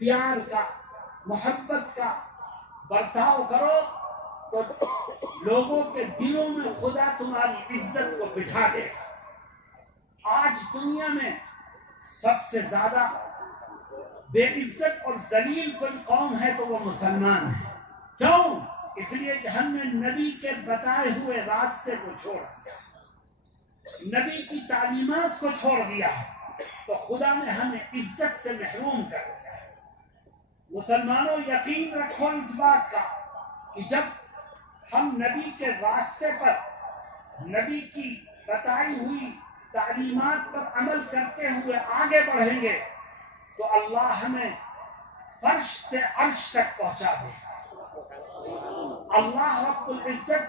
پیار کا، محبت کا برتاؤ کرو تو لوگوں کے دلوں میں خدا تمہاری عزت کو بٹھا دے گا۔ آج دنیا میں سب سے زیادہ بے عزت اور ذلیل کوئی قوم ہے تو وہ مسلمان ہے۔ کیوں؟ اس لیے کہ ہم نے نبی کے بتائے ہوئے راستے کو چھوڑ دیا، نبی کی تعلیمات کو چھوڑ دیا ہے، تو خدا نے ہمیں عزت سے محروم کر دیا ہے۔ مسلمانوں یقین رکھو اس بات کا کہ جب ہم نبی کے راستے پر، نبی کی بتائی ہوئی تعلیمات پر عمل کرتے ہوئے آگے بڑھیں گے تو اللہ ہمیں فرش سے عرش تک پہنچا دے گا۔ اللہ رب العزت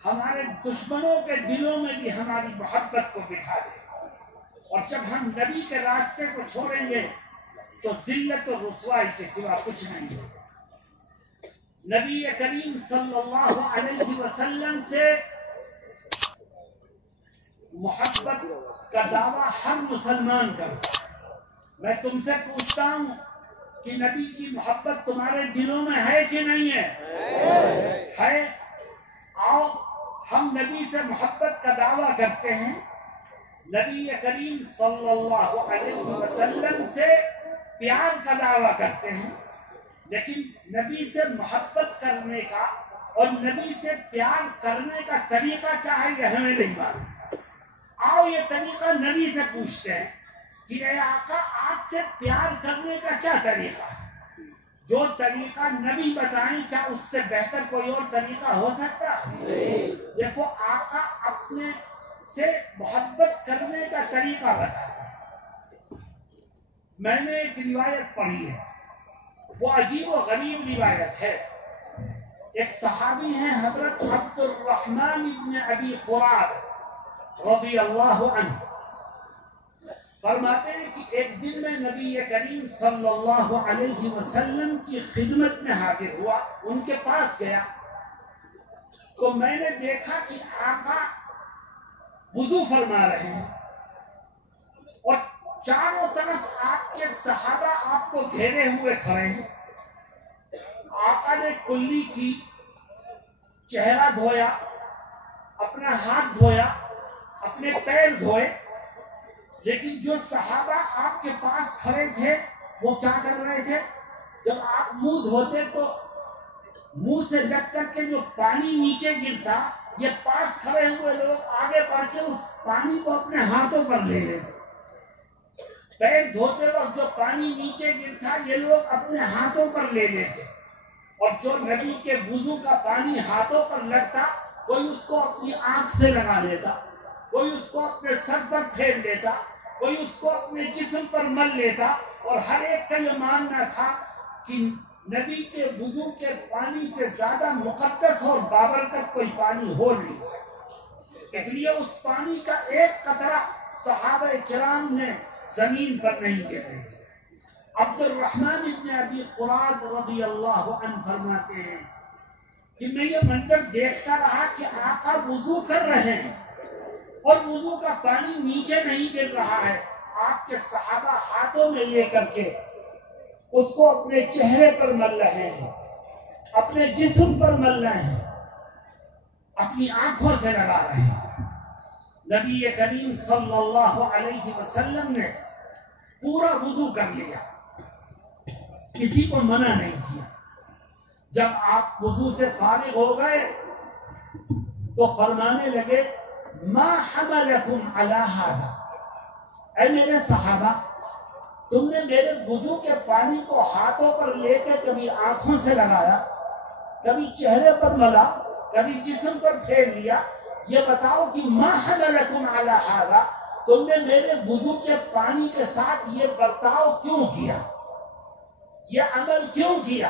ہمارے دشمنوں کے دلوں میں بھی ہماری محبت کو بٹھا دے گا، اور جب ہم نبی کے راستے کو چھوڑیں گے تو ذلت و رسوائی کے سوا کچھ نہیں ہوگا۔ نبی کریم صلی اللہ علیہ وسلم سے محبت کا دعویٰ ہر مسلمان کرتا ہے۔ میں تم سے پوچھتا ہوں کہ نبی کی محبت تمہارے دلوں میں ہے کہ نہیں ہے؟ ہے۔ آؤ ہم نبی سے محبت کا دعویٰ کرتے ہیں، نبی کریم صلی اللہ علیہ وسلم سے پیار کا دعویٰ کرتے ہیں، لیکن نبی سے محبت کرنے کا اور نبی سے پیار کرنے کا طریقہ کیا ہے یہ ہمیں نہیں معلوم۔ آؤ یہ طریقہ نبی سے پوچھتے ہیں کہ اے آقا آپ سے پیار کرنے کا کیا طریقہ ہے؟ جو طریقہ نبی بتائیں کیا اس سے بہتر کوئی اور طریقہ ہو سکتا ہے؟ دیکھو آقا اپنے سے محبت کرنے کا طریقہ بتاتے ہیں۔ میں نے ایک روایت پڑھی ہے، وہ عجیب و غریب روایت ہے۔ ایک صحابی ہیں حضرت عبد الرحمن ابن ابی قراد رضی اللہ عنہ، فرماتے ہیں کہ ایک دن میں نبی کریم صلی اللہ علیہ وسلم کی خدمت میں حاضر ہوا، ان کے پاس گیا تو میں نے دیکھا کہ آقا وضو فرما رہے ہیں اور چاروں طرف آپ کے صحابہ آپ کو گھیرے ہوئے کھڑے ہیں۔ آقا نے کلی کی، چہرہ دھویا، اپنا ہاتھ دھویا، اپنے پیر دھوئے، لیکن جو صحابہ آپ کے پاس کھڑے تھے وہ کیا کر رہے تھے؟ جب آپ منہ دھوتے تو منہ سے لگ کر کے جو پانی نیچے گرتا، یہ پاس کھڑے ہوئے لوگ آگے بڑھ کے اس پانی کو اپنے ہاتھوں پر لے لیتے۔ پیر دھوتے وقت جو پانی نیچے گرتا یہ لوگ اپنے ہاتھوں پر لے لیتے، اور جو نبی کے وضو کا پانی ہاتھوں پر لگتا کوئی اس کو اپنی آنکھ سے لگا لیتا، کوئی اس کو اپنے سر پر پھیر لیتا، کوئی اس کو اپنے جسم پر مل لیتا، اور ہر ایک کا یہ ماننا تھا کہ نبی کے وضو کے پانی سے زیادہ مقدس اور بابرکت کوئی پانی ہو نہیں سکتا۔ اس لیے اس پانی کا ایک قطرہ صحابہ کرام نے زمین پر نہیں گرنے دیا۔ عبد الرحمن ابن ابی قراد رضی اللہ عنہ فرماتے ہیں کہ میں یہ منظر دیکھتا رہا کہ آقا وضو کر رہے ہیں اور وضو کا پانی نیچے نہیں گر رہا ہے، آپ کے صحابہ ہاتھوں میں لے کر کے اس کو اپنے چہرے پر مل رہے ہیں، اپنے جسم پر مل رہے ہیں، اپنی آنکھوں سے لگا رہے ہیں۔ نبی کریم صلی اللہ علیہ وسلم نے پورا وضو کر لیا، کسی کو منع نہیں کیا۔ جب آپ وضو سے فارغ ہو گئے تو فرمانے لگے ما حملکم علی ھذا، اے میرے صحابہ تم نے میرے وضو کے پانی کو ہاتھوں پر لے کے کبھی آنکھوں سے لگایا، کبھی چہرے پر ملا، کبھی جسم پر پھیر لیا، یہ بتاؤ کہ ما حملکم علی ھذا، تم نے میرے وضو کے پانی کے ساتھ یہ برتاؤ کیوں کیا، یہ عمل کیوں کیا؟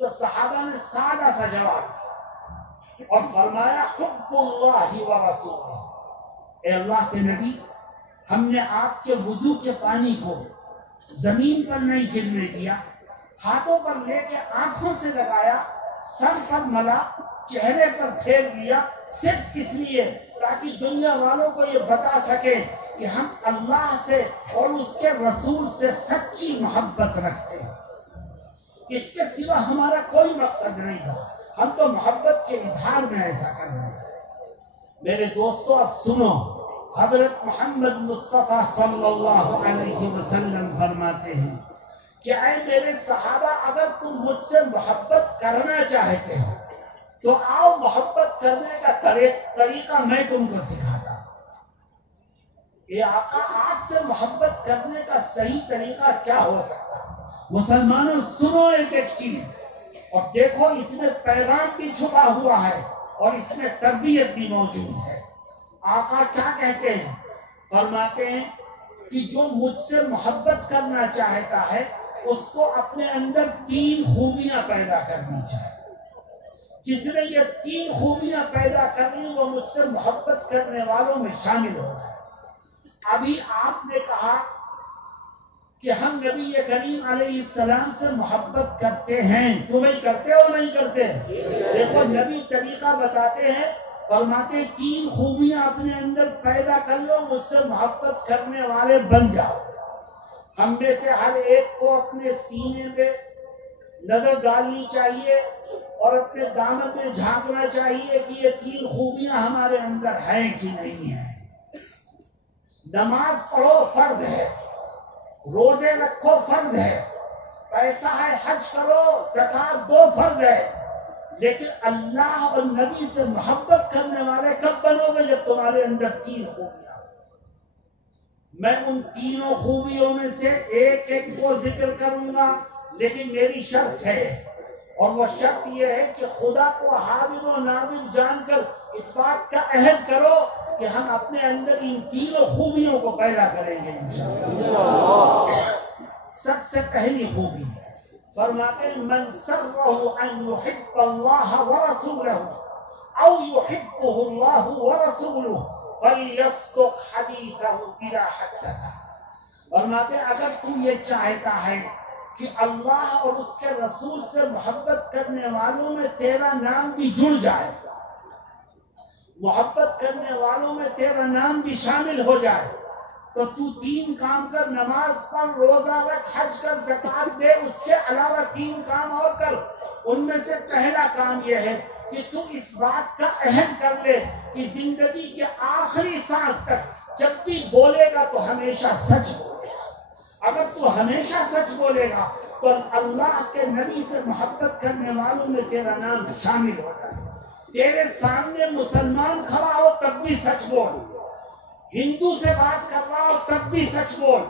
تو صحابہ نے سادہ سا جواب دیا اور فرمایا حب اللہ و رسولہ، اے اللہ کے نبی ہم نے آپ کے وضو کے پانی کو زمین پر نہیں گرنے دیا، ہاتھوں پر لے کے آنکھوں سے لگایا، سر پر ملا، چہرے پر پھیر لیا، صرف اس لیے تاکہ دنیا والوں کو یہ بتا سکے کہ ہم اللہ سے اور اس کے رسول سے سچی محبت رکھتے ہیں. اس کے سوا ہمارا کوئی مقصد نہیں تھا. ہم تو محبت کے اظہار میں ایسا کر رہے ہیں. میرے دوستو اب سنو، حضرت محمد مصطفیٰ صلی اللہ علیہ وسلم فرماتے ہیں کہ اے میرے صحابہ، اگر تم مجھ سے محبت کرنا چاہتے ہو تو آؤ محبت کرنے کا طریقہ میں تم کو سکھاتا ہوں. یہ آقا آپ سے محبت کرنے کا صحیح طریقہ کیا ہو سکتا ہے؟ مسلمانوں سنو ایک ایک چیز اور دیکھو، اس میں پیغام بھی چھپا ہوا ہے اور اس میں تربیت بھی موجود ہے. آقا کیا کہتے ہیں؟ فرماتے ہیں کہ جو مجھ سے محبت کرنا چاہتا ہے اس کو اپنے اندر 3 خوبیاں پیدا کرنی چاہیے. جس نے یہ 3 خوبیاں پیدا کرنی وہ مجھ سے محبت کرنے والوں میں شامل ہو رہا ہے. ابھی آپ نے کہا کہ ہم نبی کریم علیہ السلام سے محبت کرتے ہیں. تو بھائی کرتے ہو نہیں کرتے؟ دیکھو نبی طریقہ بتاتے ہیں، فرماتے 3 خوبیاں اپنے اندر پیدا کر لو، مجھ سے محبت کرنے والے بن جاؤ. ہم میں سے ہر ایک کو اپنے سینے میں نظر ڈالنی چاہیے اور اپنے دامن میں جھانکنا چاہیے کہ یہ 3 خوبیاں ہمارے اندر ہیں کہ نہیں ہیں. نماز پڑھو فرض ہے، روزے رکھو فرض ہے، پیسہ ہے حج کرو، زکات دو فرض ہے. لیکن اللہ اور نبی سے محبت کرنے والے کب بنو گے؟ جب تمہارے اندر 3 خوبیاں. میں ان 3 خوبیوں میں سے ایک ایک کو ذکر کروں گا، لیکن میری شرط ہے اور وہ شرط یہ ہے کہ خدا کو حاضر و ناظر جان کر اس بات کا عہد کرو کہ ہم اپنے اندر ان 3 خوبیوں کو پیدا کریں گے انشاءاللہ. سب سے پہلی خوبی فرماتے ہیں من سرہ ان یحب اللہ ورسولہ او یحبہ اللہ ورسولہ فلیصدق حدیثہ اذا حدث. فرماتے ہیں اگر تو یہ چاہتا ہے کہ اللہ اور اس کے رسول سے محبت کرنے والوں میں تیرا نام بھی جڑ جائے، محبت کرنے والوں میں تیرا نام بھی شامل ہو جائے، تو 3 کام کر. نماز پڑھ، روزہ رکھ، حج کر، زکات دے. اس کے علاوہ 3 کام اور کر. ان میں سے پہلا کام یہ ہے کہ تو اس بات کا عہد کر لے کہ زندگی کے آخری سانس تک جب بھی بولے گا تو ہمیشہ سچ بولے گا. اگر تو ہمیشہ سچ بولے گا تو اللہ کے نبی سے محبت کرنے والوں میں تیرا نام شامل ہو جائے. تیرے سامنے مسلمان کھڑا ہو تب بھی سچ بول، ہندو سے بات کر رہا ہو تب بھی سچ بول،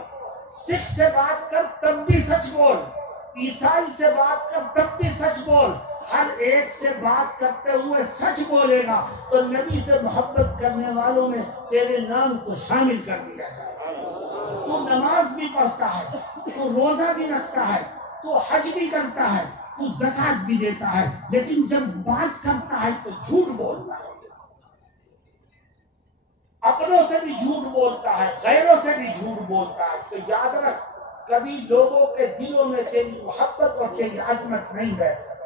سکھ سے بات کر تب بھی سچ بول، عیسائی سے بات کر تب بھی سچ بول. ہر ایک سے بات کرتے ہوئے سچ بولے گا تو نبی سے محبت کرنے والوں میں تیرے نام کو شامل کر دیا جائے. تو نماز بھی پڑھتا ہے، تو روزہ بھی رکھتا ہے، تو حج بھی کرتا ہے، تو زکات بھی دیتا ہے، لیکن جب بات کرتا ہے تو جھوٹ بولتا ہے. اپنوں سے بھی جھوٹ بولتا ہے، غیروں سے بھی جھوٹ بولتا ہے. تو یاد رکھ، کبھی لوگوں کے دلوں میں تیری محبت اور تیری عظمت نہیں بیٹھ سکتی.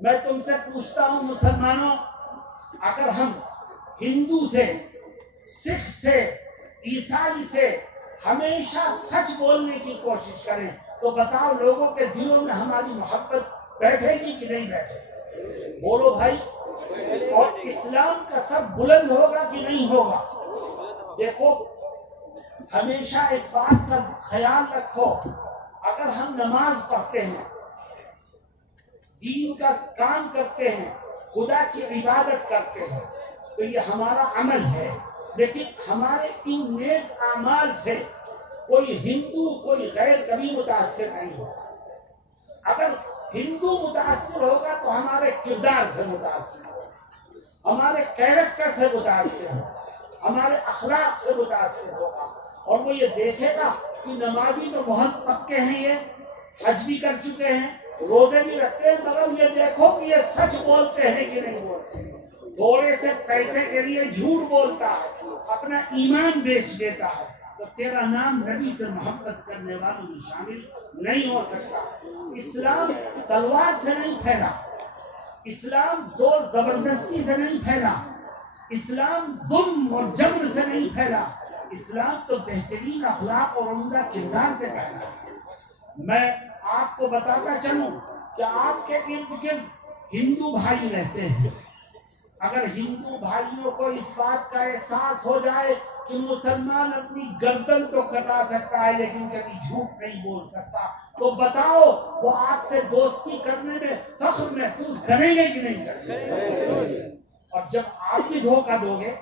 میں تم سے پوچھتا ہوں مسلمانوں، اگر ہم ہندو سے، سکھ سے، عیسائی سے ہمیشہ سچ بولنے کی کوشش کریں تو بتاؤ لوگوں کے دلوں میں ہماری محبت بیٹھے گی کہ نہیں بیٹھے؟ بولو بھائی. اور اسلام کا سب بلند ہوگا کہ نہیں ہوگا؟ دیکھو ہمیشہ ایک بات کا خیال رکھو، اگر ہم نماز پڑھتے ہیں، دین کا کام کرتے ہیں، خدا کی عبادت کرتے ہیں تو یہ ہمارا عمل ہے، لیکن ہمارے ان نیک اعمال سے کوئی ہندو کوئی غیر کبھی متاثر نہیں ہوگا. اگر ہندو متاثر ہوگا تو ہمارے کردار سے متاثر ہوگا، ہمارے کیریکٹر سے متاثر ہوگا، ہمارے اخلاق سے متاثر ہوگا، اور وہ یہ دیکھے گا کہ نمازی تو بہت پکے ہیں، یہ حج بھی کر چکے ہیں، روزے بھی رکھتے ہیں، مگر یہ دیکھو کہ یہ سچ بولتے ہیں کہ نہیں بولتے. تھوڑے سے پیسے کے لیے جھوٹ بولتا ہے، اپنا ایمان بیچ دیتا ہے، تو تیرا نام نبی سے محبت کرنے والوں میں شامل نہیں ہو سکتا. اسلام تلوار سے نہیں پھیلا، اسلام زور زبردستی سے نہیں پھیلا، اسلام ظلم اور جبر سے نہیں پھیلا، اسلام تو بہترین اخلاق اور عمدہ کردار سے پھیلا۔ میں آپ کو بتاتا چلوں کہ آپ کے ارد گرد ہندو بھائی رہتے ہیں، اگر ہندو بھائیوں کو اس بات کا احساس ہو جائے کہ مسلمان اپنی گردن تو کٹا سکتا ہے لیکن کبھی جھوٹ نہیں بول سکتا، تو بتاؤ وہ آپ سے دوستی کرنے میں فخر محسوس کریں گے کہ نہیں کریں گے؟ اور جب آپ بھی دھوکہ دو گے،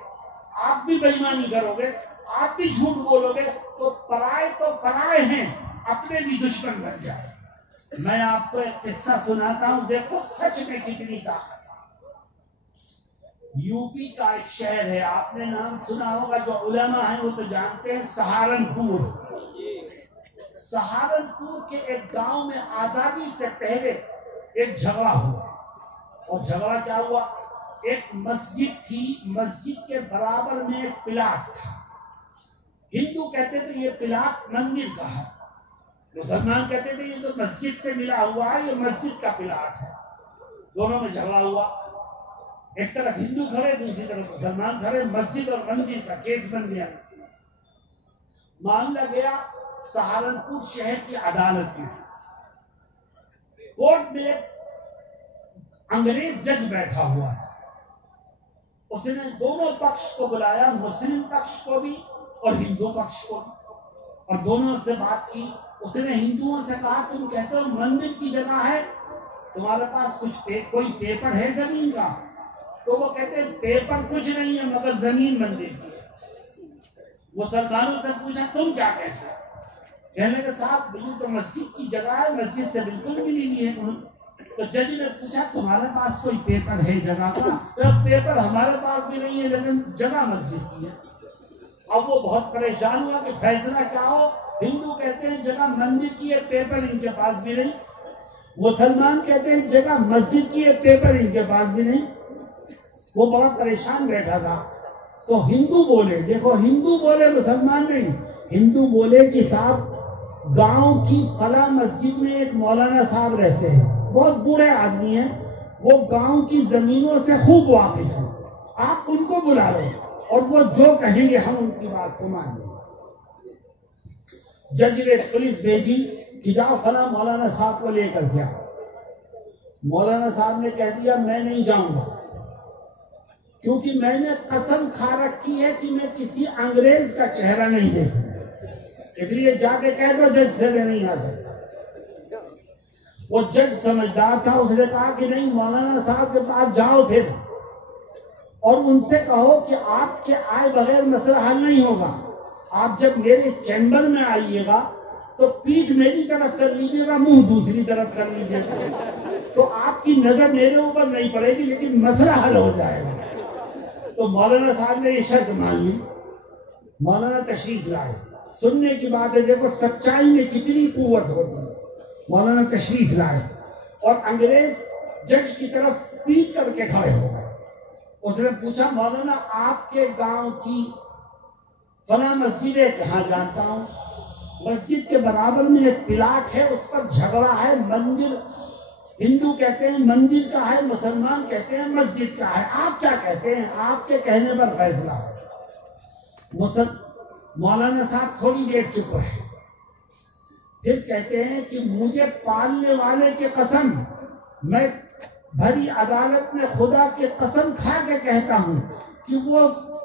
آپ بھی بےایمانی کرو گے، آپ بھی جھوٹ بولو گے، تو پرائے ہیں، اپنے بھی دشمن بن جائے۔ میں آپ کو ایک قصہ سناتا ہوں، دیکھو سچ میں کتنی طاقت۔ یو پی کا ایک شہر ہے، آپ نے نام سنا ہوگا، جو علماء ہیں وہ تو جانتے ہیں، سہارنپور۔ سہارنپور کے ایک گاؤں میں آزادی سے پہلے ایک جھگڑا ہوا، اور جھگڑا کیا ہوا؟ ایک مسجد تھی، مسجد کے برابر میں ایک پلاٹ تھا۔ ہندو کہتے تھے یہ پلاٹ مندر کا ہے، مسلمان کہتے تھے یہ تو مسجد سے ملا ہوا ہے، یہ مسجد کا پلاٹ ہے۔ دونوں میں جھگڑا ہوا، ایک طرف ہندو کھڑے، دوسری طرف مسلمان کھڑے، مسجد اور مندر کا کیس بن گیا۔ معاملہ گیا سہارنپور شہر کی عدالت میں، کورٹ میں ایک انگریز جج بیٹھا ہوا ہے، اس نے دونوں پکش کو بلایا، مسلم پکش کو بھی اور ہندو پکش کو بھی، اور دونوں سے بات کی۔ اس نے ہندوؤں سے کہا تم کہتے ہو مندر کی جگہ ہے، تمہارے پاس کوئی پیپر ہے زمین کا؟ تو وہ کہتے ہیں پیپر کچھ نہیں ہے مگر زمین مندر کی ہے۔ مسلمانوں سے پوچھا تم کیا کہتے ہو؟ کہنے کے ساتھ یہ تو مسجد کی جگہ ہے، مسجد سے بالکل ملی نہیں ہے۔ تو جج نے پوچھا تمہارے پاس کوئی پیپر ہے جگہ کا؟ پیپر ہمارے پاس بھی نہیں ہے لیکن جگہ مسجد کی ہے۔ اب وہ بہت پریشان ہوا کہ فیصلہ کیا ہو؟ ہندو کہتے ہیں جگہ مندر کی ہے، پیپر ان کے پاس بھی نہیں، مسلمان کہتے ہیں جگہ مسجد کی ہے، پیپر ان کے پاس بھی نہیں۔ وہ بڑا پریشان بیٹھا تھا، تو ہندو بولے، دیکھو ہندو بولے، مسلمان نہیں، ہندو بولے کہ صاحب گاؤں کی فلاں مسجد میں ایک مولانا صاحب رہتے ہیں، بہت بوڑھے آدمی ہیں، وہ گاؤں کی زمینوں سے خوب واقف ہیں، آپ ان کو بلا لیں اور وہ جو کہیں گے ہم ان کی بات کو مانیں گے۔ جج نے پولیس بھیجی کہ جاؤ فلاں مولانا صاحب کو لے کر کے آؤ۔ مولانا صاحب نے کہہ دیا میں نہیں جاؤں گا، کیونکہ میں نے قسم کھا رکھی ہے کہ میں کسی انگریز کا چہرہ نہیں دیکھوں، اس لیے جا کے کہہ دو جج سے میں نہیں آ سکتا۔ وہ جج سمجھدار تھا، اس نے کہا کہ نہیں، مولانا صاحب کے پاس جاؤ پھر اور ان سے کہو کہ آپ کے آئے بغیر مسئلہ حل نہیں ہوگا، آپ جب میرے چیمبر میں آئیے گا تو پیٹھ میری طرف کر لیجیے گا، منہ دوسری طرف کر لیجیے گا، تو آپ کی نظر میرے اوپر نہیں پڑے گی لیکن مسئلہ حل ہو جائے گا۔ تو مولانا صاحب نے یہ شرط مان لی، مولانا تشریف لائے۔ سننے کی بات ہے، دیکھو سچائی میں کتنی قوت ہوتی ہے۔ مولانا تشریف لائے اور انگریز جج کی طرف پیٹ کر کے کھڑے ہو گئے۔ اس نے پوچھا مولانا آپ کے گاؤں کی فلاں مسجد ہے؟ کہاں جانتا ہوں، مسجد کے برابر میں ایک پلاٹ ہے، اس پر جھگڑا ہے، مندر ہندو کہتے ہیں مندر کا ہے، مسلمان کہتے ہیں مسجد کا ہے، آپ کیا کہتے ہیں؟ آپ کے کہنے پر فیصلہ ہے۔ مولانا صاحب تھوڑی دیر چپ رہے، پھر کہتے ہیں کہ مجھے پالنے والے کی قسم، میں بھری عدالت میں خدا کی قسم کھا کے کہتا ہوں کہ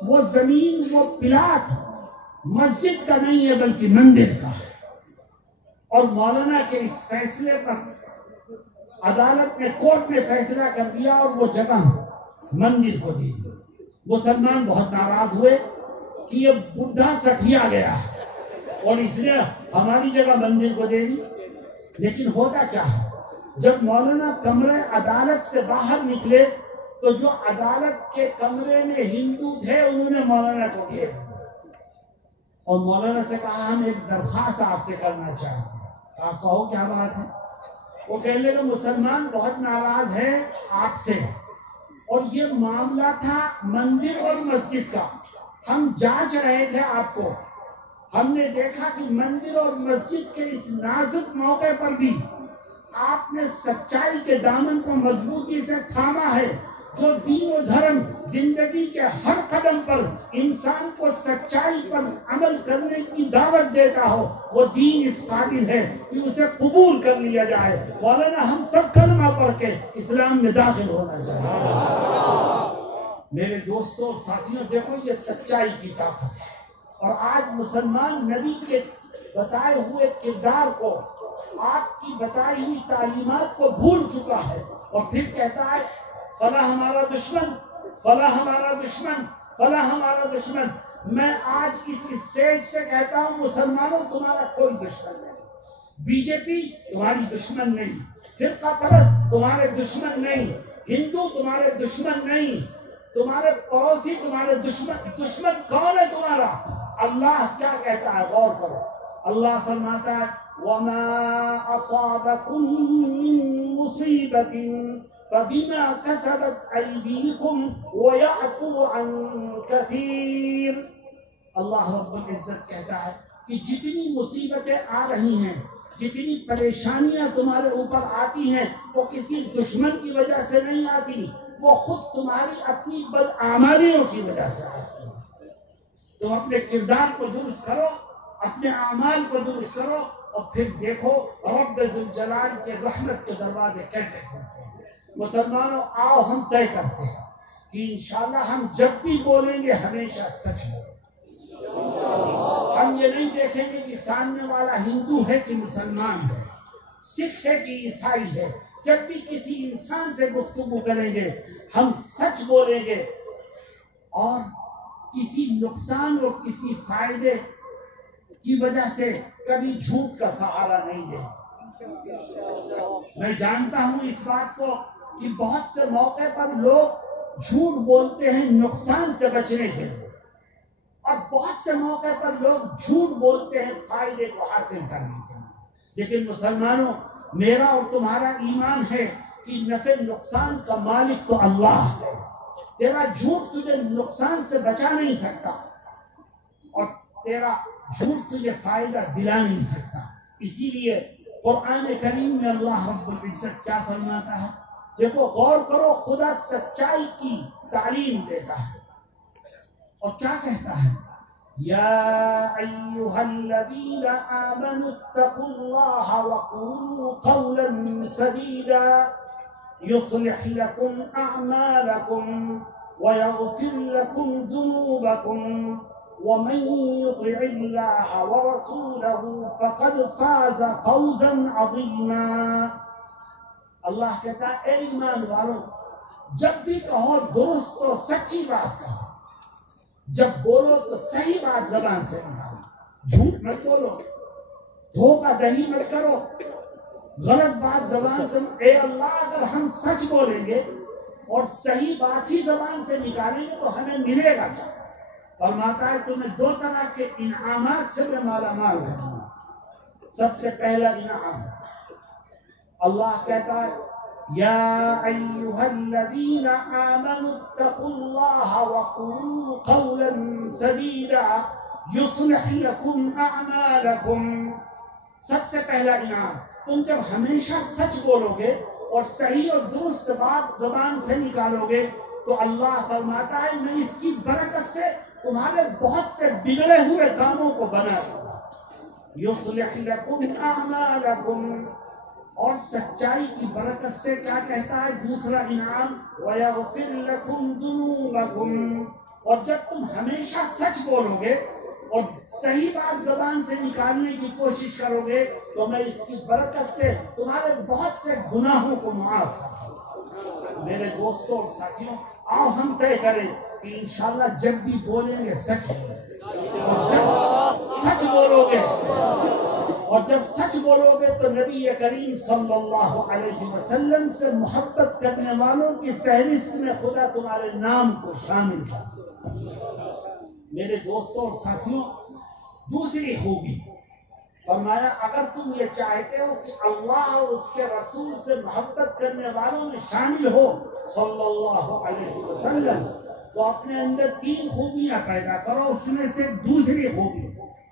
وہ زمین، وہ پلاٹ مسجد کا نہیں ہے بلکہ مندر کا ہے۔ اور مولانا کے اس فیصلے پر عدالت نے، کورٹ نے فیصلہ کر دیا اور وہ جگہ مندر کو دی۔ مسلمان بہت ناراض ہوئے کہ یہ بڈھا سٹھیا گیا اور اس نے ہماری جگہ مندر کو دے دی۔ لیکن ہوتا کیا ہے، جب مولانا کمرے عدالت سے باہر نکلے تو جو عدالت کے کمرے میں ہندو تھے انہوں نے مولانا کو دیا اور مولانا سے کہا ہم ایک درخواست آپ سے کرنا چاہتے ہیں۔ آپ کہو کیا بات ہے؟ وہ کہنے لگے مسلمان بہت ناراض ہے آپ سے، اور یہ معاملہ تھا مندر اور مسجد کا، ہم جانچ رہے تھے آپ کو، ہم نے دیکھا کہ مندر اور مسجد کے اس نازک موقع پر بھی آپ نے سچائی کے دامن کو مضبوطی سے تھاما ہے، جو دین و دھرم زندگی کے ہر قدم پر انسان کو سچائی پر عمل کرنے کی دعوت دیتا ہو، وہ دین اس قابل ہے کہ اسے قبول کر لیا جائے، ورنہ ہم سب کلمہ پڑھ کے اسلام میں داخل ہونا چاہیے۔ میرے دوستوں اور ساتھیوں، دیکھو یہ سچائی کی طاقت ہے، اور آج مسلمان نبی کے بتائے ہوئے کردار کو، آپ کی بتائی ہوئی تعلیمات کو بھول چکا ہے، اور پھر کہتا ہے فلاں ہمارا دشمن، فلاں ہمارا دشمن، فلاں ہمارا دشمن۔ میں آج اس اسٹیج سے کہتا ہوں مسلمانوں، تمہارا کوئی دشمن نہیں، بی جے پی تمہاری دشمن نہیں، فرقہ پرست تمہارے دشمن نہیں، ہندو تمہارے دشمن نہیں، تمہارے پڑوسی تمہارے دشمن۔ دشمن کون ہے تمہارا؟ اللہ کیا کہتا ہے، غور کرو۔ اللہ فرماتا ہے وَمَا أَصَابَكُم مِّن مُّصِيبَةٍ فَبِمَا كَسَبَتْ أَيْدِيكُمْ وَيَعْفُو عَن كَثِيرٍ۔ اللہ رب العزت کہتا ہے کہ جتنی مصیبتیں آ رہی ہیں، جتنی پریشانیاں تمہارے اوپر آتی ہیں، وہ کسی دشمن کی وجہ سے نہیں آتی، وہ خود تمہاری اپنی بدعمالیوں کی وجہ سے آتی ہے۔ تم اپنے کردار کو درست کرو، اپنے اعمال کو درست کرو، اور پھر دیکھو رب ذوالجلال کے رحمت کے دروازے کیسے کھلتے ہیں۔ مسلمانوں، آؤ ہم طے کرتے ہیں کہ انشاءاللہ ہم جب بھی بولیں گے ہمیشہ سچ بولیں گے۔ ہم یہ نہیں دیکھیں گے کہ سامنے والا ہندو ہے کہ مسلمان ہے، سکھ ہے کہ عیسائی ہے۔ جب بھی کسی انسان سے گفتگو کریں گے ہم سچ بولیں گے، اور کسی نقصان اور کسی فائدے کی وجہ سے کبھی جھوٹ کا سہارا نہیں دیں۔ میں جانتا ہوں اس بات کو کہ بہت سے موقع پر لوگ جھوٹ بولتے ہیں نقصان سے بچنے کے لیے، اور بہت سے موقع پر لوگ جھوٹ بولتے ہیں فائدے کو حاصل کرنے کے لیے۔ لیکن مسلمانوں، میرا اور تمہارا ایمان ہے کہ نفع نقصان کا مالک تو اللہ ہے۔ تیرا جھوٹ تجھے نقصان سے بچا نہیں سکتا، اور تیرا جھوٹ تجھے فائدہ دلا نہیں سکتا۔ اسی لیے قرآن کریم میں اللہ رب العزت کیا فرماتا ہے، دیکھو غور کرو، خدا سچائی کی تعلیم دیتا ہے، اور کیا کہتا ہے، یا ایھا الذین آمنوا اتقوا اللہ وقولوا قولا سدیدا یصلح لکم اعمالکم ویغفر لکم ذنوبکم ومن يطع الله ورسوله فقد فاز فوزا عظيما۔ اللہ کہتا ہے اے ایمان والوں، جب بھی کہو درست اور سچی بات کہو، جب بولو تو صحیح بات زبان سے نکالو، جھوٹ مت بولو، دھوکہ دہی مت کرو، غلط بات زبان سے۔ اے اللہ، اگر ہم سچ بولیں گے اور صحیح بات ہی زبان سے نکالیں گے تو ہمیں ملے گا کیا؟ فرماتا ہے تمہیں دو طرح کے انعامات سے میں مالا مال کروں گا۔ سب سے پہلا انعام، اللہ کہتا ہے یا ایھا الذین آمنوا اتقوا اللہ وقولوا قولا سدیدا یصلح لکم اعمالکم۔ سب سے پہلا انعام، تم جب ہمیشہ سچ بولو گے اور صحیح اور درست بات زبان سے نکالو گے تو اللہ فرماتا ہے میں اس کی برکت سے تمہارے بہت سے بگڑے ہوئے کاموں کو بنا دوں گا۔ یصلح لکم اعمالکم، اور سچائی کی برکت سے کیا کہتا ہے دوسرا انعام، ویغفر لکم ذنوبکم، اور جب تم ہمیشہ سچ بولو گے اور صحیح بات زبان سے نکالنے کی کوشش کرو گے تو میں اس کی برکت سے تمہارے بہت سے گناہوں کو معاف کروں گا۔ میرے دوستوں اور ساتھیوں، آؤ ہم طے کریں کہ انشاءاللہ جب بھی بولیں گے سچ بولیں گے، اور جب سچ بولو گے تو نبی کریم صلی اللہ علیہ وسلم سے محبت کرنے والوں کی فہرست میں خدا تمہارے نام کو شامل کر۔ میرے دوستوں اور ساتھیوں، دوسری خوبی فرمایا اگر تم یہ چاہتے ہو کہ اللہ اور اس کے رسول سے محبت کرنے والوں میں شامل ہو صلی اللہ علیہ وسلم، تو اپنے اندر تین خوبیاں پیدا کرو، اس میں سے دوسری خوبی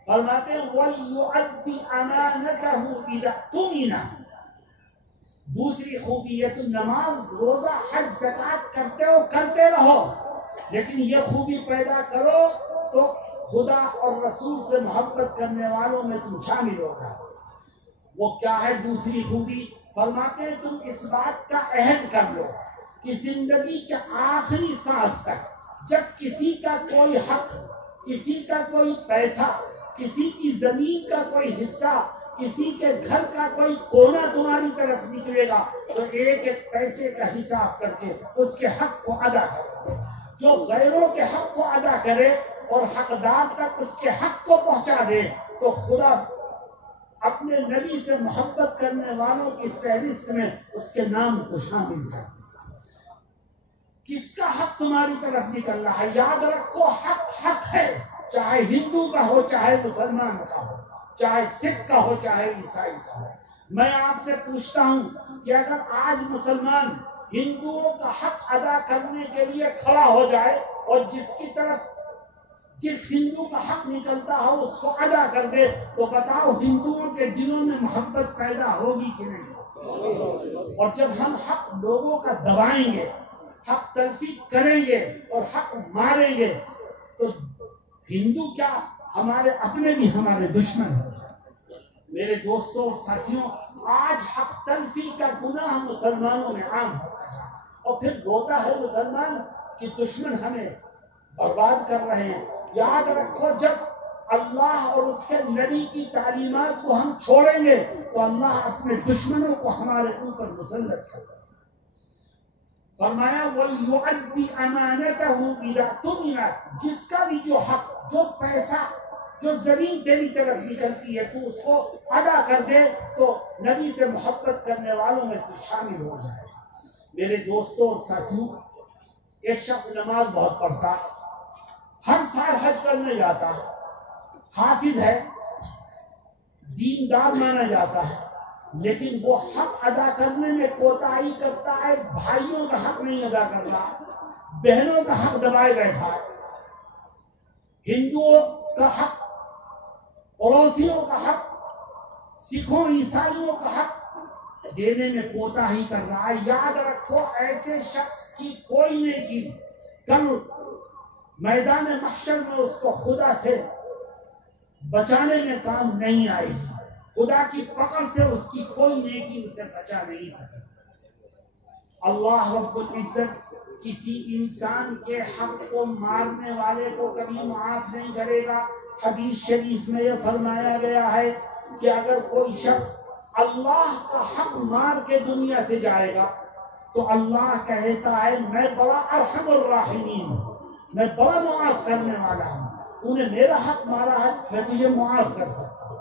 فرماتے ہیں وَلْيُؤَدِّ أَمَانَتَهُ إِذَا اؤْتُمِنَ، دوسری خوبی یہ تو نماز روزہ حج زکات کرتے رہو، لیکن یہ خوبی پیدا کرو تو خدا اور رسول سے محبت کرنے والوں میں تم شامل ہوگا۔ وہ کیا ہے دوسری خوبی؟ فرماتے ہیں تم اس بات کا عہد کر لو کہ زندگی کے آخری سانس تک جب کسی کا کوئی حق، کسی کا کوئی پیسہ، کسی کی زمین کا کوئی حصہ، کسی کے گھر کا کوئی کونا تمہاری طرف نکلے گا تو ایک ایک پیسے کا حساب کر کے اس کے حق کو ادا کرو۔ جو غیروں کے حق کو ادا کرے اور حقدار تک اس کے حق کو پہنچا دے تو خدا اپنے نبی سے محبت کرنے والوں کی فہرست میں اس کے نام کو شامل کر دے۔ کس کا حق تمہاری طرف نکل رہا ہے؟ یاد رکھو حق حق ہے، چاہے ہندو کا ہو، چاہے مسلمان کا ہو، چاہے سکھ کا ہو، چاہے عیسائی کا ہو۔ میں آپ سے پوچھتا ہوں کہ اگر آج مسلمان ہندوؤں کا حق ادا کرنے کے لیے کھڑا ہو جائے اور جس ہندو کا حق نکلتا ہو اس کو ادا کر دے تو بتاؤ ہندوؤں کے دلوں میں محبت پیدا ہوگی کہ نہیں؟ اور جب ہم حق لوگوں کا دبائیں گے، حق تلفی کریں گے اور حق ماریں گے تو ہندو کیا ہمارے اپنے بھی ہمارے دشمن ہیں۔ میرے دوستوں اور ساتھیوں، آج حق تلفی کا گناہ مسلمانوں میں عام ہوتا ہے اور پھر روتا ہے مسلمان کہ دشمن ہمیں برباد کر رہے ہیں۔ یاد رکھو جب اللہ اور اس کے نبی کی تعلیمات کو ہم چھوڑیں گے تو اللہ اپنے دشمنوں کو ہمارے اوپر مسلط کرے گا۔ فرمایا وَلْيُؤَدِّ أَمَانَتَهُ إِذَا اؤْتُمِنَ، جس کا بھی جو حق، جو پیسہ، جو زمین تیری طرف نکلتی ہے تو اس کو ادا کر دے تو نبی سے محبت کرنے والوں میں تو شامل ہو جائے۔ میرے دوستوں اور ساتھیوں، ایک شخص نماز بہت پڑھتا ہے، ہر سال حج کرنے جاتا ہے، حافظ ہے، دیندار مانا جاتا ہے، لیکن وہ حق ادا کرنے میں کوتاہی کرتا ہے، بھائیوں کا حق نہیں ادا کرتا، بہنوں کا حق دبائے بیٹھا ہے، ہندوؤں کا حق، پڑوسیوں کا حق، سکھوں عیسائیوں کا حق دینے میں کوتاہی کر رہا ہے۔ یاد رکھو ایسے شخص کی کوئی نیکی کل میدان محشر میں اس کو خدا سے بچانے میں کام نہیں آئے گی، خدا کی پکڑ سے اس کی کوئی نیکی اسے بچا نہیں سکے۔ اللہ رب العزت کسی انسان کے حق کو مارنے والے کو کبھی معاف نہیں کرے گا۔ حدیث شریف میں یہ فرمایا گیا ہے کہ اگر کوئی شخص اللہ کا حق مار کے دنیا سے جائے گا تو اللہ کہتا ہے میں بڑا ارحم الراحمین ہوں، میں بڑا معاف کرنے والا ہوں، تو نے میرا حق مارا ہے میں تجھے معاف کر سکتا ہوں۔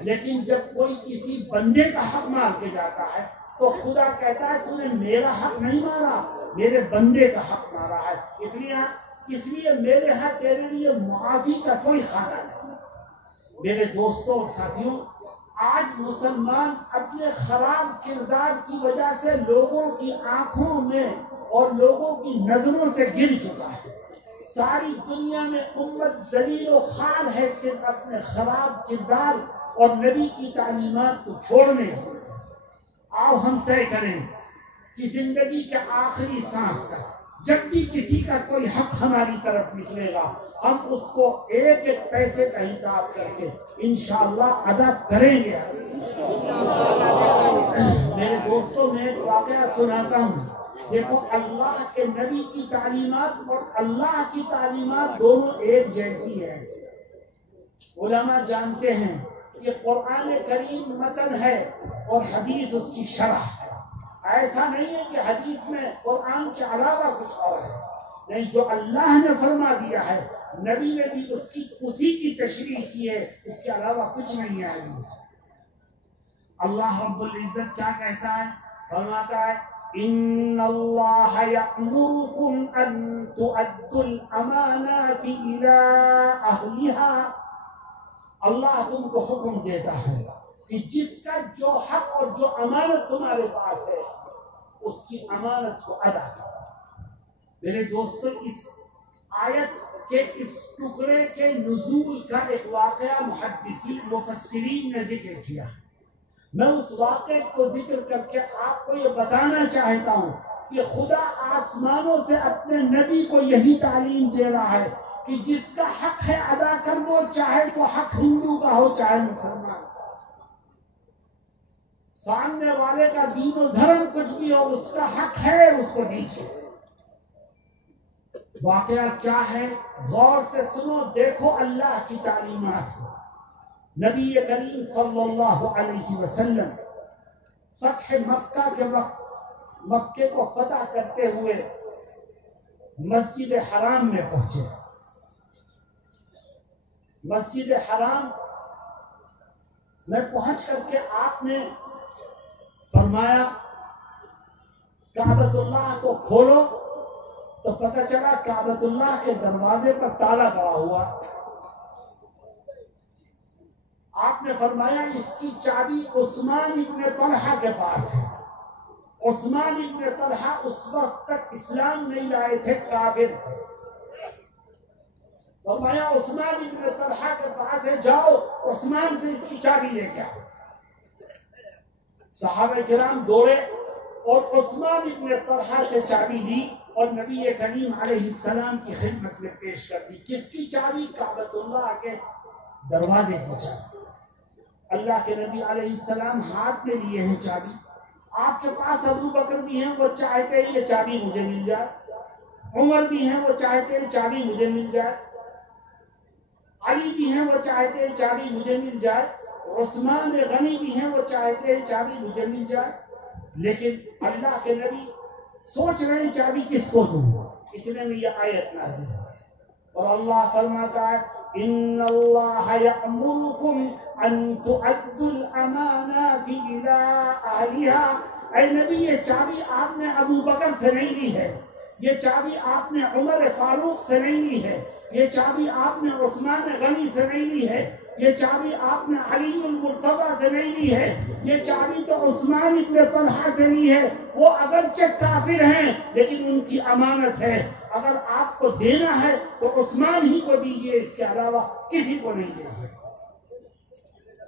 لیکن جب کوئی کسی بندے کا حق مار کے جاتا ہے تو خدا کہتا ہے تو نے میرا حق نہیں مارا، میرے بندے کا حق مارا ہے، اس لیے میرے ہاں تیرے لیے معافی کا کوئی خانہ نہیں۔ میرے دوستوں اور ساتھیوں، آج مسلمان اپنے خراب کردار کی وجہ سے لوگوں کی آنکھوں میں اور لوگوں کی نظروں سے گر چکا ہے۔ ساری دنیا میں امت ذلیل و خوار ہے صرف اپنے خراب کردار اور نبی کی تعلیمات کو چھوڑنے کی۔ آؤ ہم طے کریں کہ زندگی کے آخری سانس تک جب بھی کسی کا کوئی حق ہماری طرف نکلے گا ہم اس کو ایک ایک پیسے کا حساب کر کے انشاءاللہ ادا کریں گے۔ میرے دوستوں میں ایک واقعہ سناتا ہوں۔ دیکھو اللہ کے نبی کی تعلیمات اور اللہ کی تعلیمات دونوں ایک جیسی ہیں۔ علماء جانتے ہیں کہ قرآن کریم متن ہے اور حدیث اس کی شرح ہے۔ ایسا نہیں ہے کہ حدیث میں قرآن کے علاوہ کچھ اور ہے، نہیں، جو اللہ نے فرما دیا ہے نبی نے بھی اسی کی تشریح کی ہے، اس کے علاوہ کچھ نہیں ہے۔ اللہ رب العزت کیا کہتا ہے؟ فرماتا ہے ان اللہ یأمرکم ان تؤدوا الامانات الی اہلها۔ اللہ تم کو حکم دیتا ہے کہ جس کا جو حق اور جو امانت تمہارے پاس ہے اس کی امانت کو ادا کرو۔ میرے دوستو، اس آیت کے اس ٹکڑے کے نزول کا ایک واقعہ محدثین مفسرین نے ذکر کیا۔ میں اس واقعے کو ذکر کر کے آپ کو یہ بتانا چاہتا ہوں کہ خدا آسمانوں سے اپنے نبی کو یہی تعلیم دے رہا ہے کہ جس کا حق ہے ادا کر دو، چاہے وہ حق ہندو کا ہو چاہے مسلمان کا، سامنے والے کا دین و دھرم کچھ بھی ہو، اس کا حق ہے، اس کو دیجیے۔ واقعہ کیا ہے؟ غور سے سنو، دیکھو اللہ کی تعلیمات۔ نبی کریم صلی اللہ علیہ وسلم فتح مکہ کے وقت مکے کو فتح کرتے ہوئے مسجد حرام میں پہنچے۔ مسجد حرام میں پہنچ کر کے آپ نے فرمایا کعبۃ اللہ کو کھولو، تو پتہ چلا کعبۃ اللہ کے دروازے پر تالا پڑا ہوا۔ آپ نے فرمایا اس کی چابی عثمان ابن طلحہ کے پاس ہے۔ عثمان ابن طلحہ اس وقت تک اسلام نہیں لائے تھے، کافر تھے۔ فرمایا عثمان ابن طلحہ کے پاس ہے، جاؤ عثمان سے اس کی چابی لے کے آؤ۔ صحابہ کرام دوڑے اور عثمان ابن طلحہ سے چابی لی اور نبی کریم علیہ السلام کی خدمت میں پیش کر دی۔ کس کی چابی؟ کعبۃ اللہ کے دروازے کی چابی۔ اللہ کے نبی علیہ السلام ہاتھ میں لیے ہیں چابی۔ آپ کے پاس ابو بکر بھی ہیں، وہ چاہتے ہیں یہ چابی مجھے مل جائے، عمر بھی ہیں، وہ چاہتے ہیں چابی مجھے مل جائے، علی بھی ہیں، وہ چاہتے ہیں چابی مجھے مل جائے، عثمان غنی بھی ہیں، وہ چاہتے ہیں چابی مجھے مل جائے۔ لیکن اللہ کے نبی سوچ رہے ہیں چابی کس کو دوں۔ اتنے میں یہ آیت نازل ہے اور اللہ فرماتا ہے ان اللہ یأمرکم ان تؤدوا الامانات الى اہلها۔ اے نبی، یہ چابی آپ نے ابو بکر سے نہیں لی ہے، یہ چابی آپ نے عمر فاروق سے نہیں لی ہے، یہ چابی آپ نے عثمان غنی سے نہیں لی ہے، یہ چابی آپ نے علی المرتضیٰ سے نہیں لی ہے، یہ چابی تو عثمان ابن طلحہ سے لی ہے۔ وہ اگرچہ کافر ہیں لیکن ان کی امانت ہے، اگر آپ کو دینا ہے تو عثمان ہی کو دیجئے، اس کے علاوہ کسی کو نہیں دے سکتے۔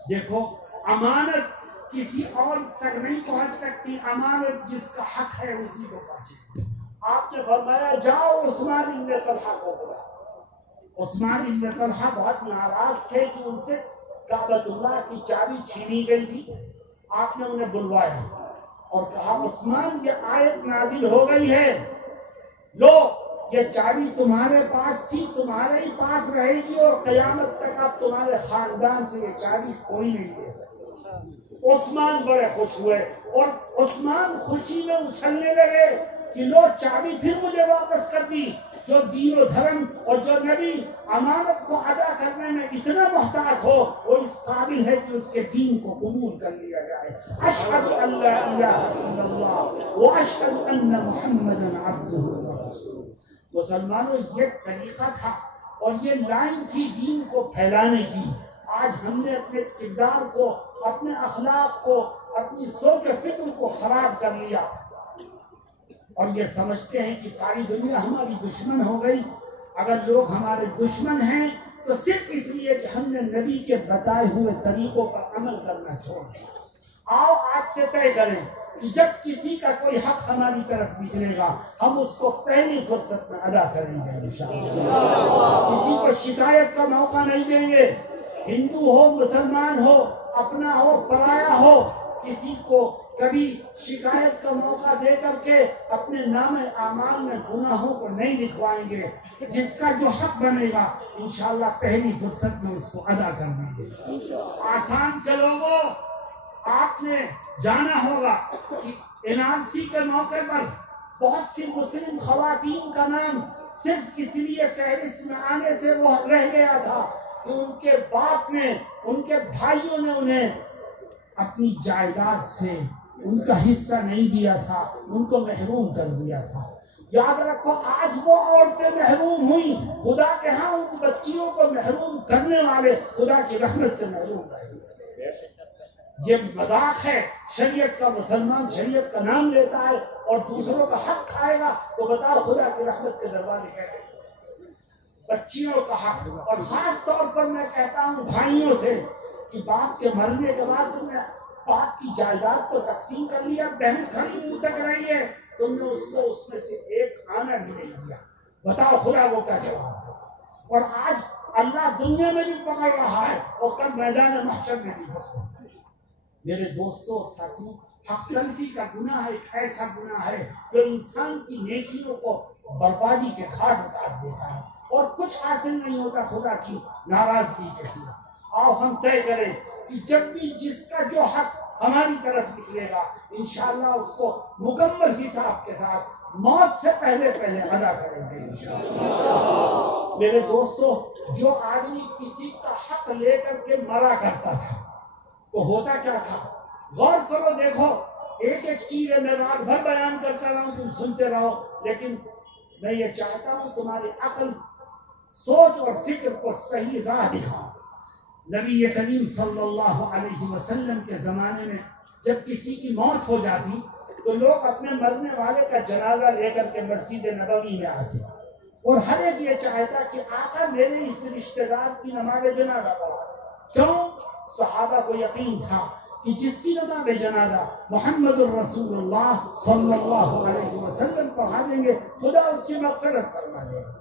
دیکھو، امانت کسی اور تک نہیں پہنچ سکتی، امانت جس کا حق ہے اسی کو پہنچے۔ آپ نے فرمایا جاؤ عثمان ابن طلحہ کو بلاؤ۔ عثمان ابن طلحہ بہت ناراض تھے کہ ان سے کعبۃ اللہ کی چابی چھینی گئی تھی۔ آپ نے انہیں بلوایا اور کہا عثمان، یہ آیت نازل ہو گئی ہے، لو یہ چابی تمہارے پاس تھی، تمہارے ہی پاس رہے گی اور قیامت تک اب تمہارے خاندان سے یہ چابی کوئی نہیں دے سکتا۔ عثمان بڑے خوش ہوئے اور عثمان خوشی میں اچھلنے لگے کہ لو چابی پھر مجھے واپس کر دی۔ جو دین و دھرم اور جو نبی امانت کو ادا کرنے میں اتنا محتاط ہو، وہ اس قابل ہے کہ اس کے دین کو قبول کر لیا جائے۔ اشہد ان لا الہ الا اللہ واشہد ان محمدا عبدہ ورسولہ۔ مسلمانوں، یہ طریقہ تھا اور یہ لائن تھی دین کو پھیلانے کی۔ آج ہم نے اپنے کردار کو، اپنے اخلاق کو، اپنی سوچ و فکر کو خراب کر لیا اور یہ سمجھتے ہیں کہ ساری دنیا ہماری دشمن ہو گئی۔ اگر لوگ ہمارے دشمن ہیں تو صرف اس لیے کہ ہم نے نبی کے بتائے ہوئے طریقوں پر عمل کرنا چھوڑ دیا۔ آؤ آج سے طے کریں کہ جب کسی کا کوئی حق ہماری طرف نکلے گا ہم اس کو پہلی فرصت میں ادا کریں گے انشاءاللہ۔ کسی کو شکایت کا موقع نہیں دیں گے، ہندو ہو مسلمان ہو، اپنا ہو پرایا ہو، کسی کو کبھی شکایت کا موقع دے کر کے اپنے نام اعمال میں گناہوں کو نہیں لکھوائیں گے۔ جس کا جو حق بنے گا انشاءاللہ پہلی فرصت میں اس کو ادا کر دیں گے۔ آسام کے لوگوں، آپ نے جانا ہوگا کہ NRC کے موقع پر بہت سی مسلم خواتین کا نام صرف اس لیے فہرست میں آنے سے وہ رہ گیا تھا کہ ان کے باپ نے، ان کے بھائیوں نے انہیں اپنی جائیداد سے ان کا حصہ نہیں دیا تھا، ان کو محروم کر دیا تھا۔ یاد رکھو، آج وہ عورتیں محروم ہوئی، خدا کے ہاں ان بچیوں کو محروم کرنے والے خدا کی رحمت سے محروم رہے۔ یہ مذاق ہے شریعت کا۔ مسلمان شریعت کا نام لیتا ہے اور دوسروں کا حق کھائے گا تو بتاؤ خدا کی رحمت کے دروازے کہتے ہیں۔ بچیوں کا حق، اور خاص طور پر میں کہتا ہوں بھائیوں سے کہ باپ کے مرنے کے بعد تمہیں باپ کی جائیداد کو تقسیم کر لیا، بہن کھڑی منہ تک رہی ہے، تم نے اس کو اس میں سے ایک آنا بھی نہیں دیا، بتاؤ خدا وہ کا جواب دو۔ اور آج اللہ دنیا میں بھی پکڑ رہا ہے اور کل میدان محشر میں بھی پکڑ رہا ہے۔ میرے دوستوں اور ساتھیوں، حق تلفی کا گناہ ایک ایسا گناہ ہے جو انسان کی نیکیوں کو بربادی کے گھاٹ اتار دیتا ہے اور کچھ حاصل نہیں ہوتا خدا کی ناراضگی کے سوا۔ آؤ ہم طے کریں کہ جب بھی جس کا جو حق ہماری طرف نکلے گا انشاءاللہ اس کو مکمل حساب کے ساتھ موت سے پہلے ادا کریں گے انشاءاللہ۔ میرے دوستو، جو آدمی کسی کا حق لے کر کے مرا کرتا تھا تو ہوتا کیا تھا؟ غور کرو، دیکھو، ایک ایک چیز ہے، میں رات بھر بیان کرتا رہا ہوں، تم سنتے رہو، لیکن میں یہ چاہتا ہوں تمہاری عقل، سوچ اور فکر کو صحیح راہ دکھاؤ۔ نبی کریم صلی اللہ علیہ وسلم کے زمانے میں جب کسی کی موت ہو جاتی تو لوگ اپنے مرنے والے کا جنازہ لے کر کے مسجد نبوی میں آتے اور ہر ایک یہ چاہتا کہ آقا میرے اس رشتہ دار کی نماز جنازہ پڑھا۔ کیوں؟ صحابہ کو یقین تھا کہ جس کی نماز جنازہ محمد الرسول اللہ صلی اللہ علیہ وسلم پڑھا دیں گے خدا اس کی مغفرت فرما دے گا۔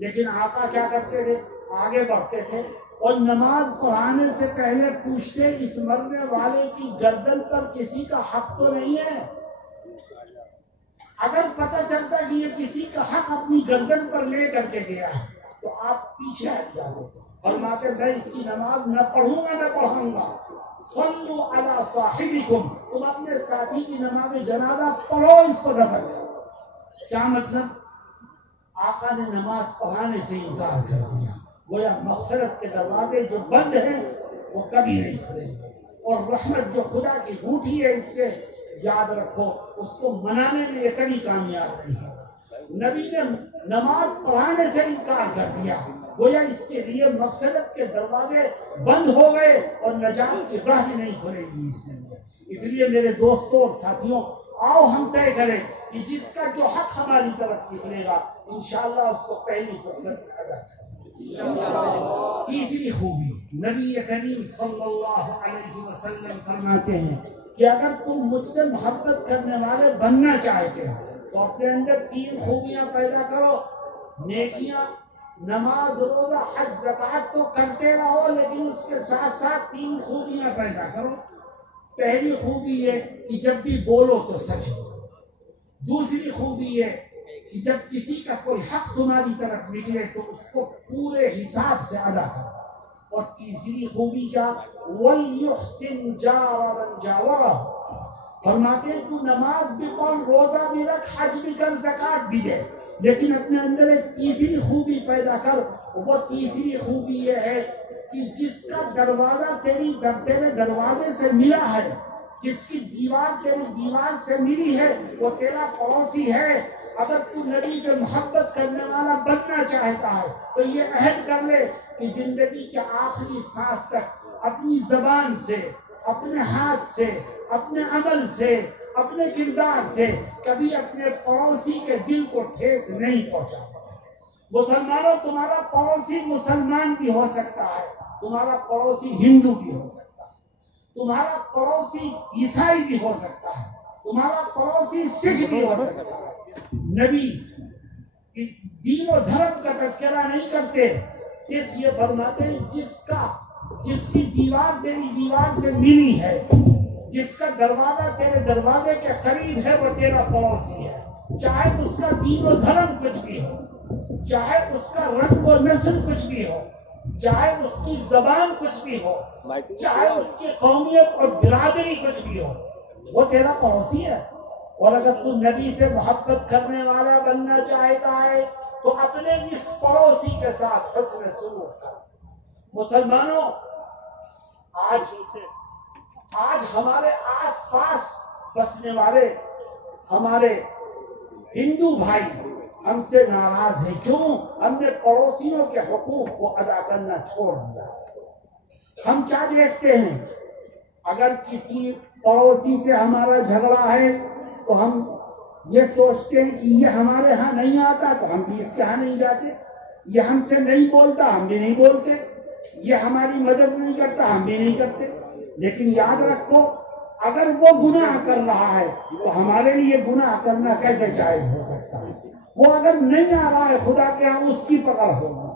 لیکن آقا کیا کرتے تھے؟ آگے بڑھتے تھے اور نماز پڑھانے سے پہلے پوچھتے اس مرنے والے کی گردن پر کسی کا حق تو نہیں ہے؟ اگر پتہ چلتا کہ یہ کسی کا حق اپنی گردن پر لے کر کے گیا ہے تو آپ پیچھے ہٹ جاؤ، فرماتے میں اس کی نماز نہ پڑھوں گا نہ پڑھاؤں گا۔ صلو علی صاحبکم، تم اپنے ساتھی کی نماز جنازہ پڑھو، اس کو دفن کرو۔ کیا مطلب؟ آقا نے نماز پڑھانے سے انکار کر دیا، گویا مغفرت کے دروازے جو بند ہیں وہ کبھی نہیں کھلیں گے، اور رحمت جو خدا کی روٹھی ہے اس سے یاد رکھو اس کو منانے میں یہ کبھی کامیاب نہیں ہے۔ نبی نے نماز پڑھانے سے انکار کر دیا، گویا اس کے لیے مغفرت کے دروازے بند ہو گئے اور نجات کی راہ بھی نہیں کھلے گی اس میں۔ اس لیے میرے دوستوں اور ساتھیوں، آؤ ہم طے کریں کہ جس کا جو حق ہماری طرف نکلے گا انشاءاللہ اس کو پہلی فرصت ادا کریں۔ تیسری خوبی، نبی کریم صلی اللہ علیہ وسلم فرماتے ہیں کہ اگر تم مجھ سے محبت کرنے والے بننا چاہتے ہو تو اپنے اندر 3 خوبیاں پیدا کرو۔ نیکیاں، نماز، روزہ، حج، زکوٰۃ تو کرتے رہو، لیکن اس کے ساتھ ساتھ 3 خوبیاں پیدا کرو۔ پہلی خوبی یہ کہ جب بھی بولو تو سچ بولو۔ دوسری خوبی یہ کہ جب کسی کا کوئی حق تمہاری طرف نکلے تو اس کو پورے حساب سے ادا کرو۔ اور تیسری خوبی کیا؟ وَلْيُحْسِنْ جَارَ مَنْ جَاوَرَهُ، فرماتے ہیں تو نماز بھی پڑھ، روزہ بھی رکھ، حج بھی کر، زکوٰۃ بھی دے، لیکن اپنے اندر ایک تیسری خوبی پیدا کر۔ وہ تیسری خوبی یہ ہے کہ جس کا دروازہ تیرے دروازے سے ملا ہے، جس کی دیوار تیری دیوار سے ملی ہے، وہ تیرا پڑوسی ہے۔ اگر تو نبی سے محبت کرنے والا بننا چاہتا ہے تو یہ عہد کر لے کہ زندگی کے آخری سانس تک اپنی زبان سے، اپنے ہاتھ سے، اپنے عمل سے، اپنے کردار سے کبھی اپنے پڑوسی کے دل کو ٹھیس نہیں پہنچا۔ مسلمانوں، تمہارا پڑوسی مسلمان بھی ہو سکتا ہے، تمہارا پڑوسی ہندو بھی ہو سکتا ہے، تمہارا پڑوسی عیسائی بھی ہو سکتا ہے، تمہارا پڑوسی سکھ بھی ہو سکتا ہے۔ نبی دین و دھرم کا تذکرہ نہیں کرتے، صرف یہ فرماتے ہیں جس کی دیوار تیری دیوار سے ملی ہے، جس کا دروازہ تیرے دروازے کے قریب ہے، وہ تیرا پڑوسی ہے، چاہے اس کا دین و دھرم کچھ بھی ہو، چاہے اس کا رنگ و نسل کچھ بھی ہو، چاہے اس کی زبان کچھ بھی ہو، چاہے اس کی قومیت اور برادری کچھ بھی ہو، وہ تیرا پڑوسی ہے۔ اور اگر تو نبی سے محبت کرنے والا بننا چاہتا ہے تو اپنے اس پڑوسی کے ساتھ حسن سلوک کر۔ مسلمانوں، آج ہمارے آس پاس بسنے والے ہمارے ہندو بھائی ہم سے ناراض ہیں۔ کیوں؟ ہم نے پڑوسیوں کے حقوق کو ادا کرنا چھوڑ دیا۔ ہم کیا دیکھتے ہیں؟ اگر کسی پڑوسی سے ہمارا جھگڑا ہے تو ہم یہ سوچتے ہیں کہ یہ ہمارے ہاں نہیں آتا تو ہم بھی اس کے ہاں نہیں جاتے، یہ ہم سے نہیں بولتا ہم بھی نہیں بولتے، یہ ہماری مدد نہیں کرتا ہم بھی نہیں کرتے۔ لیکن یاد رکھو اگر وہ گناہ کر رہا ہے تو ہمارے لیے گناہ کرنا کیسے جائز ہو سکتا ہے؟ وہ اگر نہیں آ رہا ہے خدا کے ہاں اس کی پکڑ ہوگی،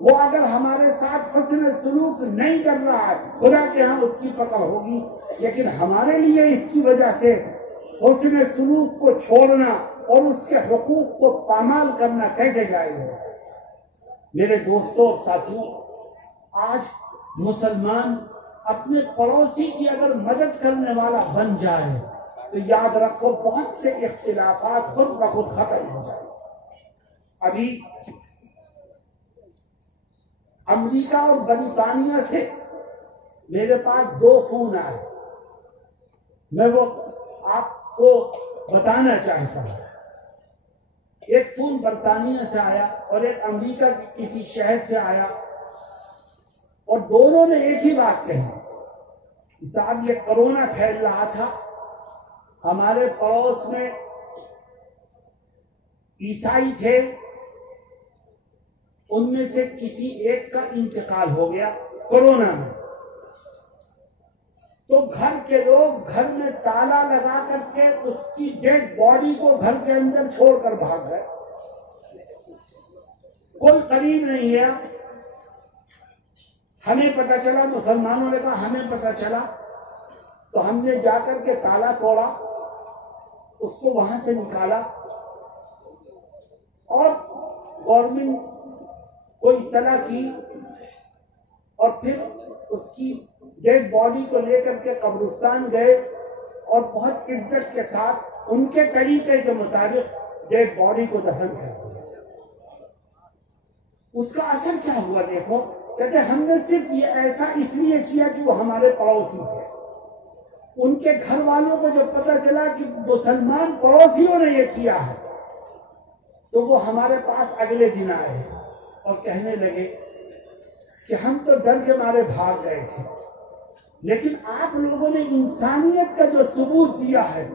وہ اگر ہمارے ساتھ حسن سلوک نہیں کر رہا ہے خدا کے ہاں اس کی پکڑ ہوگی، لیکن ہمارے لیے اس کی وجہ سے حسن سلوک کو چھوڑنا اور اس کے حقوق کو پامال کرنا کیسے جائز ہو سکتا ہے؟ میرے دوستوں اور ساتھیوں، آج مسلمان اپنے پڑوسی کی اگر مدد کرنے والا بن جائے تو یاد رکھو بہت سے اختلافات خود بخود ختم ہو جائیں۔ ابھی امریکہ اور برطانیہ سے میرے پاس 2 فون آئے، میں وہ آپ کو بتانا چاہتا ہوں۔ ایک فون برطانیہ سے آیا اور ایک امریکہ کے کسی شہر سے آیا، اور دونوں نے ایک ہی بات کہی، صاحب یہ کرونا پھیل رہا تھا، ہمارے پڑوس میں عیسائی تھے، ان میں سے کسی ایک کا انتقال ہو گیا کرونا میں، تو گھر کے لوگ گھر میں تالا لگا کر کے اس کی ڈیڈ باڈی کو گھر کے اندر چھوڑ کر بھاگ گئے، کوئی قریب نہیں گیا۔ ہمیں پتہ چلا، مسلمانوں نے کہا ہمیں پتہ چلا، تو ہم نے جا کر کے تالا توڑا، اس کو وہاں سے نکالا اور گورنمنٹ کو اطلاع کی، اور پھر اس کی ڈیڈ باڈی کو لے کر کے قبرستان گئے اور بہت عزت کے ساتھ ان کے طریقے کے مطابق ڈیڈ باڈی کو دفن کر دیا۔ اس کا اثر کیا ہوا دیکھو، کہتے ہم نے صرف یہ ایسا اس لیے کیا کہ وہ ہمارے پڑوسی تھے۔ ان کے گھر والوں کو جب پتہ چلا کہ مسلمان پڑوسیوں نے یہ کیا ہے تو وہ ہمارے پاس اگلے دن آئے اور کہنے لگے کہ ہم تو ڈر کے مارے بھاگ گئے تھے، لیکن آپ لوگوں نے انسانیت کا جو ثبوت دیا ہے،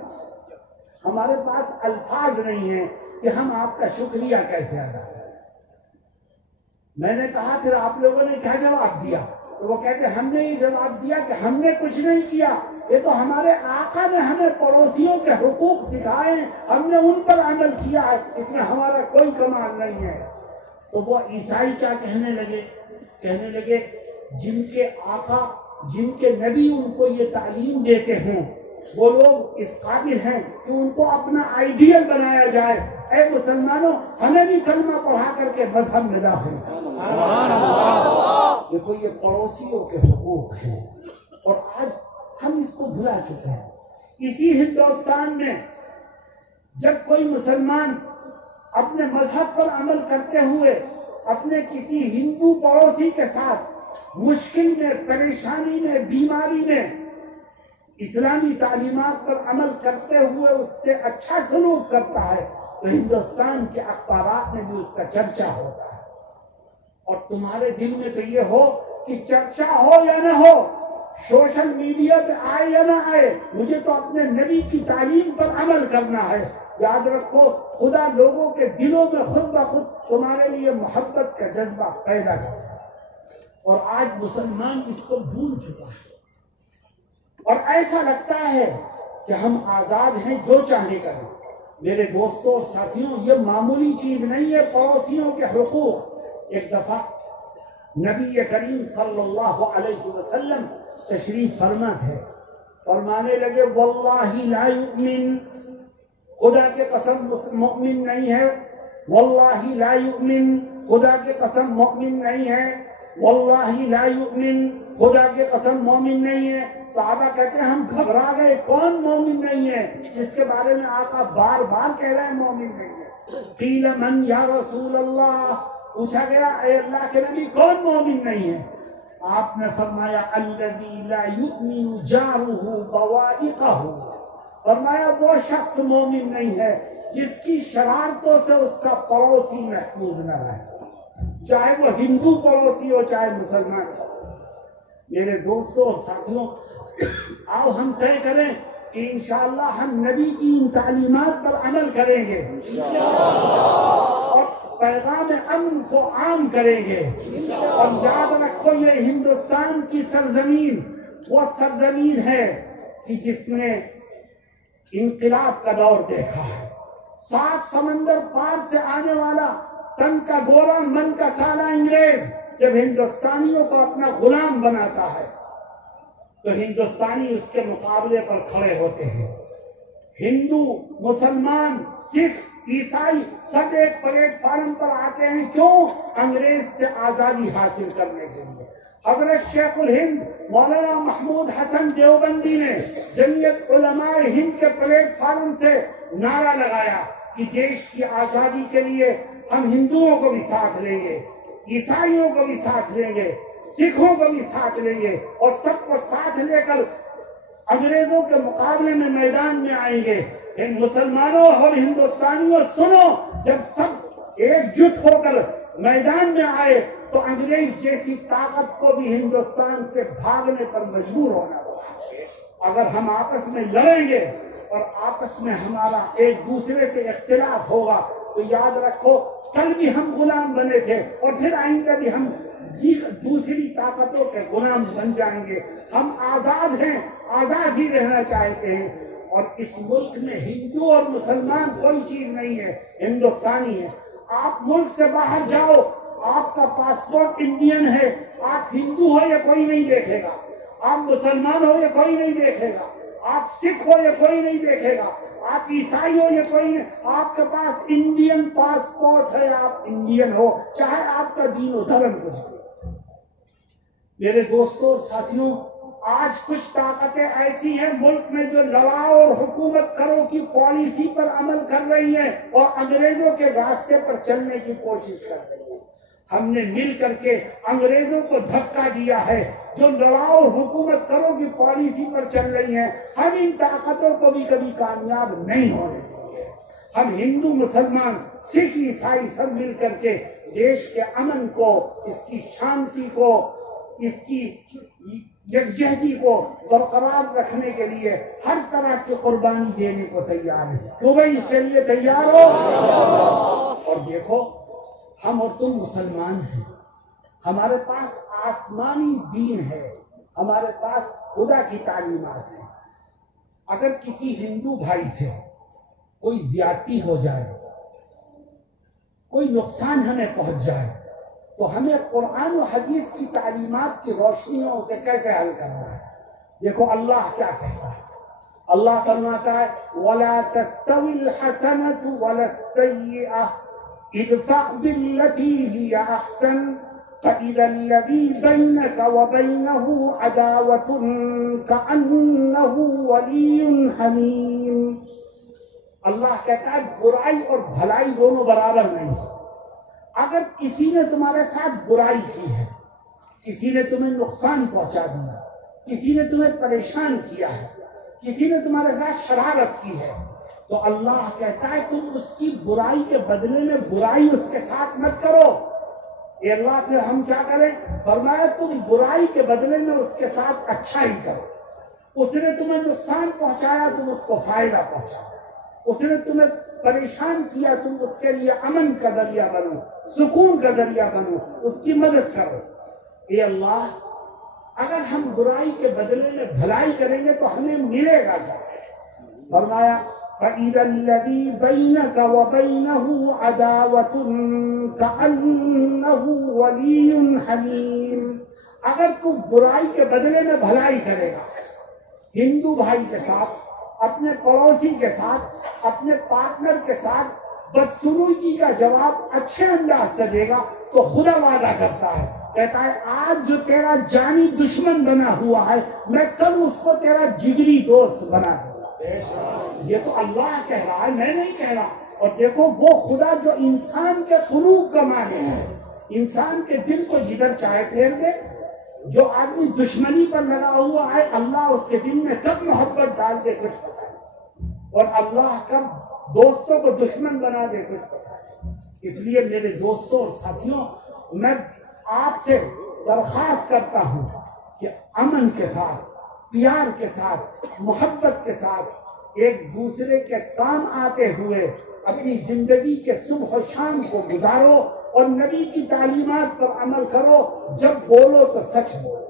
ہمارے پاس الفاظ نہیں ہیں کہ ہم آپ کا شکریہ کیسے ادا کریں۔ میں نے کہا پھر آپ لوگوں نے کیا جواب دیا؟ تو وہ کہتے ہم نے یہ جواب دیا کہ ہم نے کچھ نہیں کیا، یہ تو ہمارے آقا نے ہمیں پڑوسیوں کے حقوق سکھائے ہیں، ہم نے ان پر عمل کیا ہے، اس میں ہمارا کوئی کمال نہیں ہے۔ تو وہ عیسائی کیا کہنے لگے جن کے آقا، جن کے نبی ان کو یہ تعلیم دیتے ہیں، وہ لوگ اس قابل ہیں کہ ان کو اپنا آئیڈیل بنایا جائے۔ اے مسلمانوں، ہمیں بھی کلمہ پڑھا کر کے مذہب میں داخل کرو۔ دیکھو یہ پڑوسیوں کے حقوق ہیں، اور آج ہم اس کو بھلا چکے ہیں۔ اسی ہندوستان میں جب کوئی مسلمان اپنے مذہب پر عمل کرتے ہوئے اپنے کسی ہندو پڑوسی کے ساتھ مشکل میں، پریشانی میں، بیماری میں اسلامی تعلیمات پر عمل کرتے ہوئے اس سے اچھا سلوک کرتا ہے تو ہندوستان کے اخبارات میں بھی اس کا چرچا ہوتا ہے۔ اور تمہارے دل میں تو یہ ہو کہ چرچا ہو یا نہ ہو، سوشل میڈیا پہ آئے یا نہ آئے، مجھے تو اپنے نبی کی تعلیم پر عمل کرنا ہے۔ یاد رکھو خدا لوگوں کے دلوں میں خود بخود تمہارے لیے محبت کا جذبہ پیدا کرتا ہے، اور آج مسلمان اس کو بھول چکا ہے، اور ایسا لگتا ہے کہ ہم آزاد ہیں، جو چاہے کریں۔ میرے دوستوں اور ساتھیوں، یہ معمولی چیز نہیں ہے پڑوسیوں کے حقوق۔ ایک دفعہ نبی کریم صلی اللہ علیہ وسلم تشریف فرما تھے، فرمانے لگے واللہ لا یؤمن، خدا کے قسم مؤمن نہیں ہے، واللہ لا یؤمن، خدا کے قسم مؤمن نہیں ہے، واللہ لا یؤمن، خدا کے قسم مومن نہیں ہے۔ صحابہ کہتے ہیں ہم گھبرا گئے، کون مومن نہیں ہے جس کے بارے میں آقا بار بار کہہ رہے ہیں مومن نہیں ہے؟ قیل من یا رسول اللہ، پوچھا گیا اے اللہ کے نبی کون مومن نہیں ہے؟ آپ نے فرمایا الذی لا یؤمن جارہ بوائقہ، فرمایا وہ شخص مومن نہیں ہے جس کی شرارتوں سے اس کا پڑوسی محفوظ نہ رہے، چاہے وہ ہندو پڑوسی ہو چاہے مسلمان پڑوسی۔ میرے دوستوں اور ساتھیوں، آؤ ہم طے کریں کہ انشاءاللہ ہم نبی کی ان تعلیمات پر عمل کریں گے اور پیغام امن کو عام کریں گے۔ اور یاد رکھو یہ ہندوستان کی سرزمین وہ سرزمین ہے کہ جس نے انقلاب کا دور دیکھا ہے، 7 سمندر پار سے آنے والا تن کا گورا من کا کالا انگریز جب ہندوستانیوں کو اپنا غلام بناتا ہے تو ہندوستانی اس کے مقابلے پر کھڑے ہوتے ہیں. ہندو، مسلمان، سکھ، عیسائی سب ایک پلیٹ فارم پر آتے ہیں. کیوں؟ انگریز سے آزادی حاصل کرنے کے لیے. حضرت شیخ الہند مولانا محمود حسن دیوبندی نے جمعیت علماء ہند کے پلیٹ فارم سے نعرہ لگایا کہ دیش کی آزادی کے لیے ہم ہندوؤں کو بھی ساتھ لیں گے، عیسائیوں کو بھی ساتھ لیں گے، سکھوں کو بھی ساتھ لیں گے، اور سب کو ساتھ لے کر انگریزوں کے مقابلے میں میدان میں آئیں گے. مسلمانوں اور ہندوستانیوں سنو، جب سب ایک جٹ ہو کر میدان میں آئے تو انگریز جیسی طاقت کو بھی ہندوستان سے بھاگنے پر مجبور ہونا ہوگا. اگر ہم آپس میں لڑیں گے اور آپس میں ہمارا ایک دوسرے سے اختلاف ہوگا تو یاد رکھو کل بھی ہم غلام بنے تھے اور پھر آئندہ بھی ہم دوسری طاقتوں کے غلام بن جائیں گے. ہم آزاد ہیں، آزاد ہی رہنا چاہتے ہیں. اور اس ملک میں ہندو اور مسلمان کوئی چیز نہیں ہے، ہندوستانی ہے. آپ ملک سے باہر جاؤ، آپ کا پاسپورٹ انڈین ہے، آپ ہندو ہو یا کوئی نہیں دیکھے گا، آپ مسلمان ہو یا کوئی نہیں دیکھے گا، آپ سکھ ہو یا کوئی نہیں دیکھے گا، آپ عیسائی ہو یا کوئی نہیں، آپ کے پاس انڈین پاسپورٹ ہے، آپ انڈین ہو، چاہے آپ کا دین و دھرم کچھ بھی. میرے دوستوں اور ساتھیوں، آج کچھ طاقتیں ایسی ہیں ملک میں جو لڑاؤ اور حکومت کرو کی پالیسی پر عمل کر رہی ہیں اور انگریزوں کے راستے پر چلنے کی کوشش کر رہی ہیں. ہم نے مل کر کے انگریزوں کو دھکا دیا ہے جو لڑاؤ اور حکومت کرو کی پالیسی پر چل رہی ہیں. ہم ان طاقتوں کو بھی کبھی کامیاب نہیں ہونے دیں گے. ہم ہندو، مسلمان، سکھ، عیسائی سب مل کر کے دیش کے امن کو، اس کی شانتی کو، اس کی یکجہتی کو برقرار رکھنے کے لیے ہر طرح کی قربانی دینے کو تیار ہے. تو بھائی اس کے لیے تیار ہو؟ اور دیکھو، ہم اور تم مسلمان ہیں، ہمارے پاس آسمانی دین ہے، ہمارے پاس خدا کی تعلیمات ہیں. اگر کسی ہندو بھائی سے کوئی زیادتی ہو جائے، کوئی نقصان ہمیں پہنچ جائے تو ہمیں قرآن و حدیث کی تعلیمات کی روشنی میں اسے کیسے حل کرنا ہے. دیکھو اللہ کیا کہتا ہے. اللہ فرماتا ہے وَلَا تَسْتَوِي الْحَسَنَةُ وَلَا السَّيِّئَةُ اِدْفَعْ بِالَّتِي هِيَ أَحْسَنُ فَإِذَا الَّذِي بَيْنَكَ وَبَيْنَهُ عَدَاوَةٌ كَأَنَّهُ وَلِيٌّ حَمِيمٌ. اللہ کہتا ہے برائی اور بھلائی دونوں برابر نہیں. اگر کسی نے تمہارے ساتھ برائی کی ہے، کسی نے تمہیں نقصان پہنچا دیا، کسی نے تمہیں پریشان کیا ہے، کسی نے تمہارے ساتھ شرارت کی ہے، تو اللہ کہتا ہے تم اس کی برائی کے بدلے میں برائی اس کے ساتھ مت کرو. اے اللہ پھر ہم کیا کریں؟ فرمایا تم برائی کے بدلے میں اس کے ساتھ اچھائی کرو. اس نے تمہیں نقصان پہنچایا، تم اس کو فائدہ پہنچاؤ. اس نے تمہیں پریشان کیا، تم اس کے لیے امن کا ذریعہ بنو، سکون کا ذریعہ بنو، اس کی مدد کرو. اے اللہ، اگر ہم برائی کے بدلے میں بھلائی کریں گے تو ہمیں ملے گا کیا؟ فرمایا فَإِذَا الَّذِي بَيْنَكَ وَبَيْنَهُ عَدَاوَةٌ كَأَنَّهُ وَلِيٌّ حَمِيمٌ. اگر تو برائی کے بدلے میں بھلائی کرے گا، ہندو بھائی کے ساتھ، اپنے پڑوسی کے ساتھ، اپنے پارٹنر کے ساتھ بدسلوکی کا جواب اچھے انداز سے دے گا تو خدا وعدہ کرتا ہے، کہتا ہے آج جو تیرا جانی دشمن بنا ہوا ہے میں کل اس کو تیرا جگری دوست بنا دوں گا. یہ تو اللہ کہہ رہا ہے، میں نہیں کہہ رہا. اور دیکھو وہ خدا جو انسان کے قلوب کا مالک ہے، انسان کے دل کو جدھر چاہے پھیر دے. جو آدمی دشمنی پر لگا ہوا ہے اللہ اس کے دل میں کب محبت ڈال دے کچھ پتا ہے، اور اللہ کب دوستوں کو دشمن بنا دے کچھ پتا ہے. اس لیے میرے دوستوں اور ساتھیوں، میں آپ سے درخواست کرتا ہوں کہ امن کے ساتھ، پیار کے ساتھ، محبت کے ساتھ ایک دوسرے کے کام آتے ہوئے اپنی زندگی کے صبح و شام کو گزارو اور نبی کی تعلیمات پر عمل کرو. جب بولو تو سچ بولو،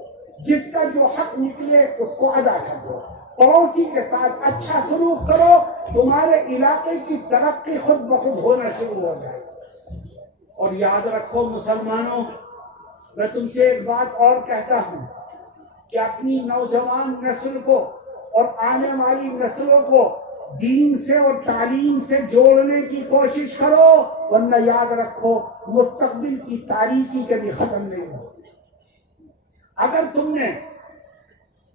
جس کا جو حق نکلے اس کو ادا کر دو، پڑوسی کے ساتھ اچھا سلوک کرو، تمہارے علاقے کی ترقی خود بخود ہونا شروع ہو جائے۔ اور یاد رکھو مسلمانوں، میں تم سے ایک بات اور کہتا ہوں کہ اپنی نوجوان نسل کو اور آنے والی نسلوں کو دین سے اور تعلیم سے جوڑنے کی کوشش کرو، ورنہ یاد رکھو مستقبل کی تاریکی کبھی ختم نہیں ہوگی۔ اگر تم نے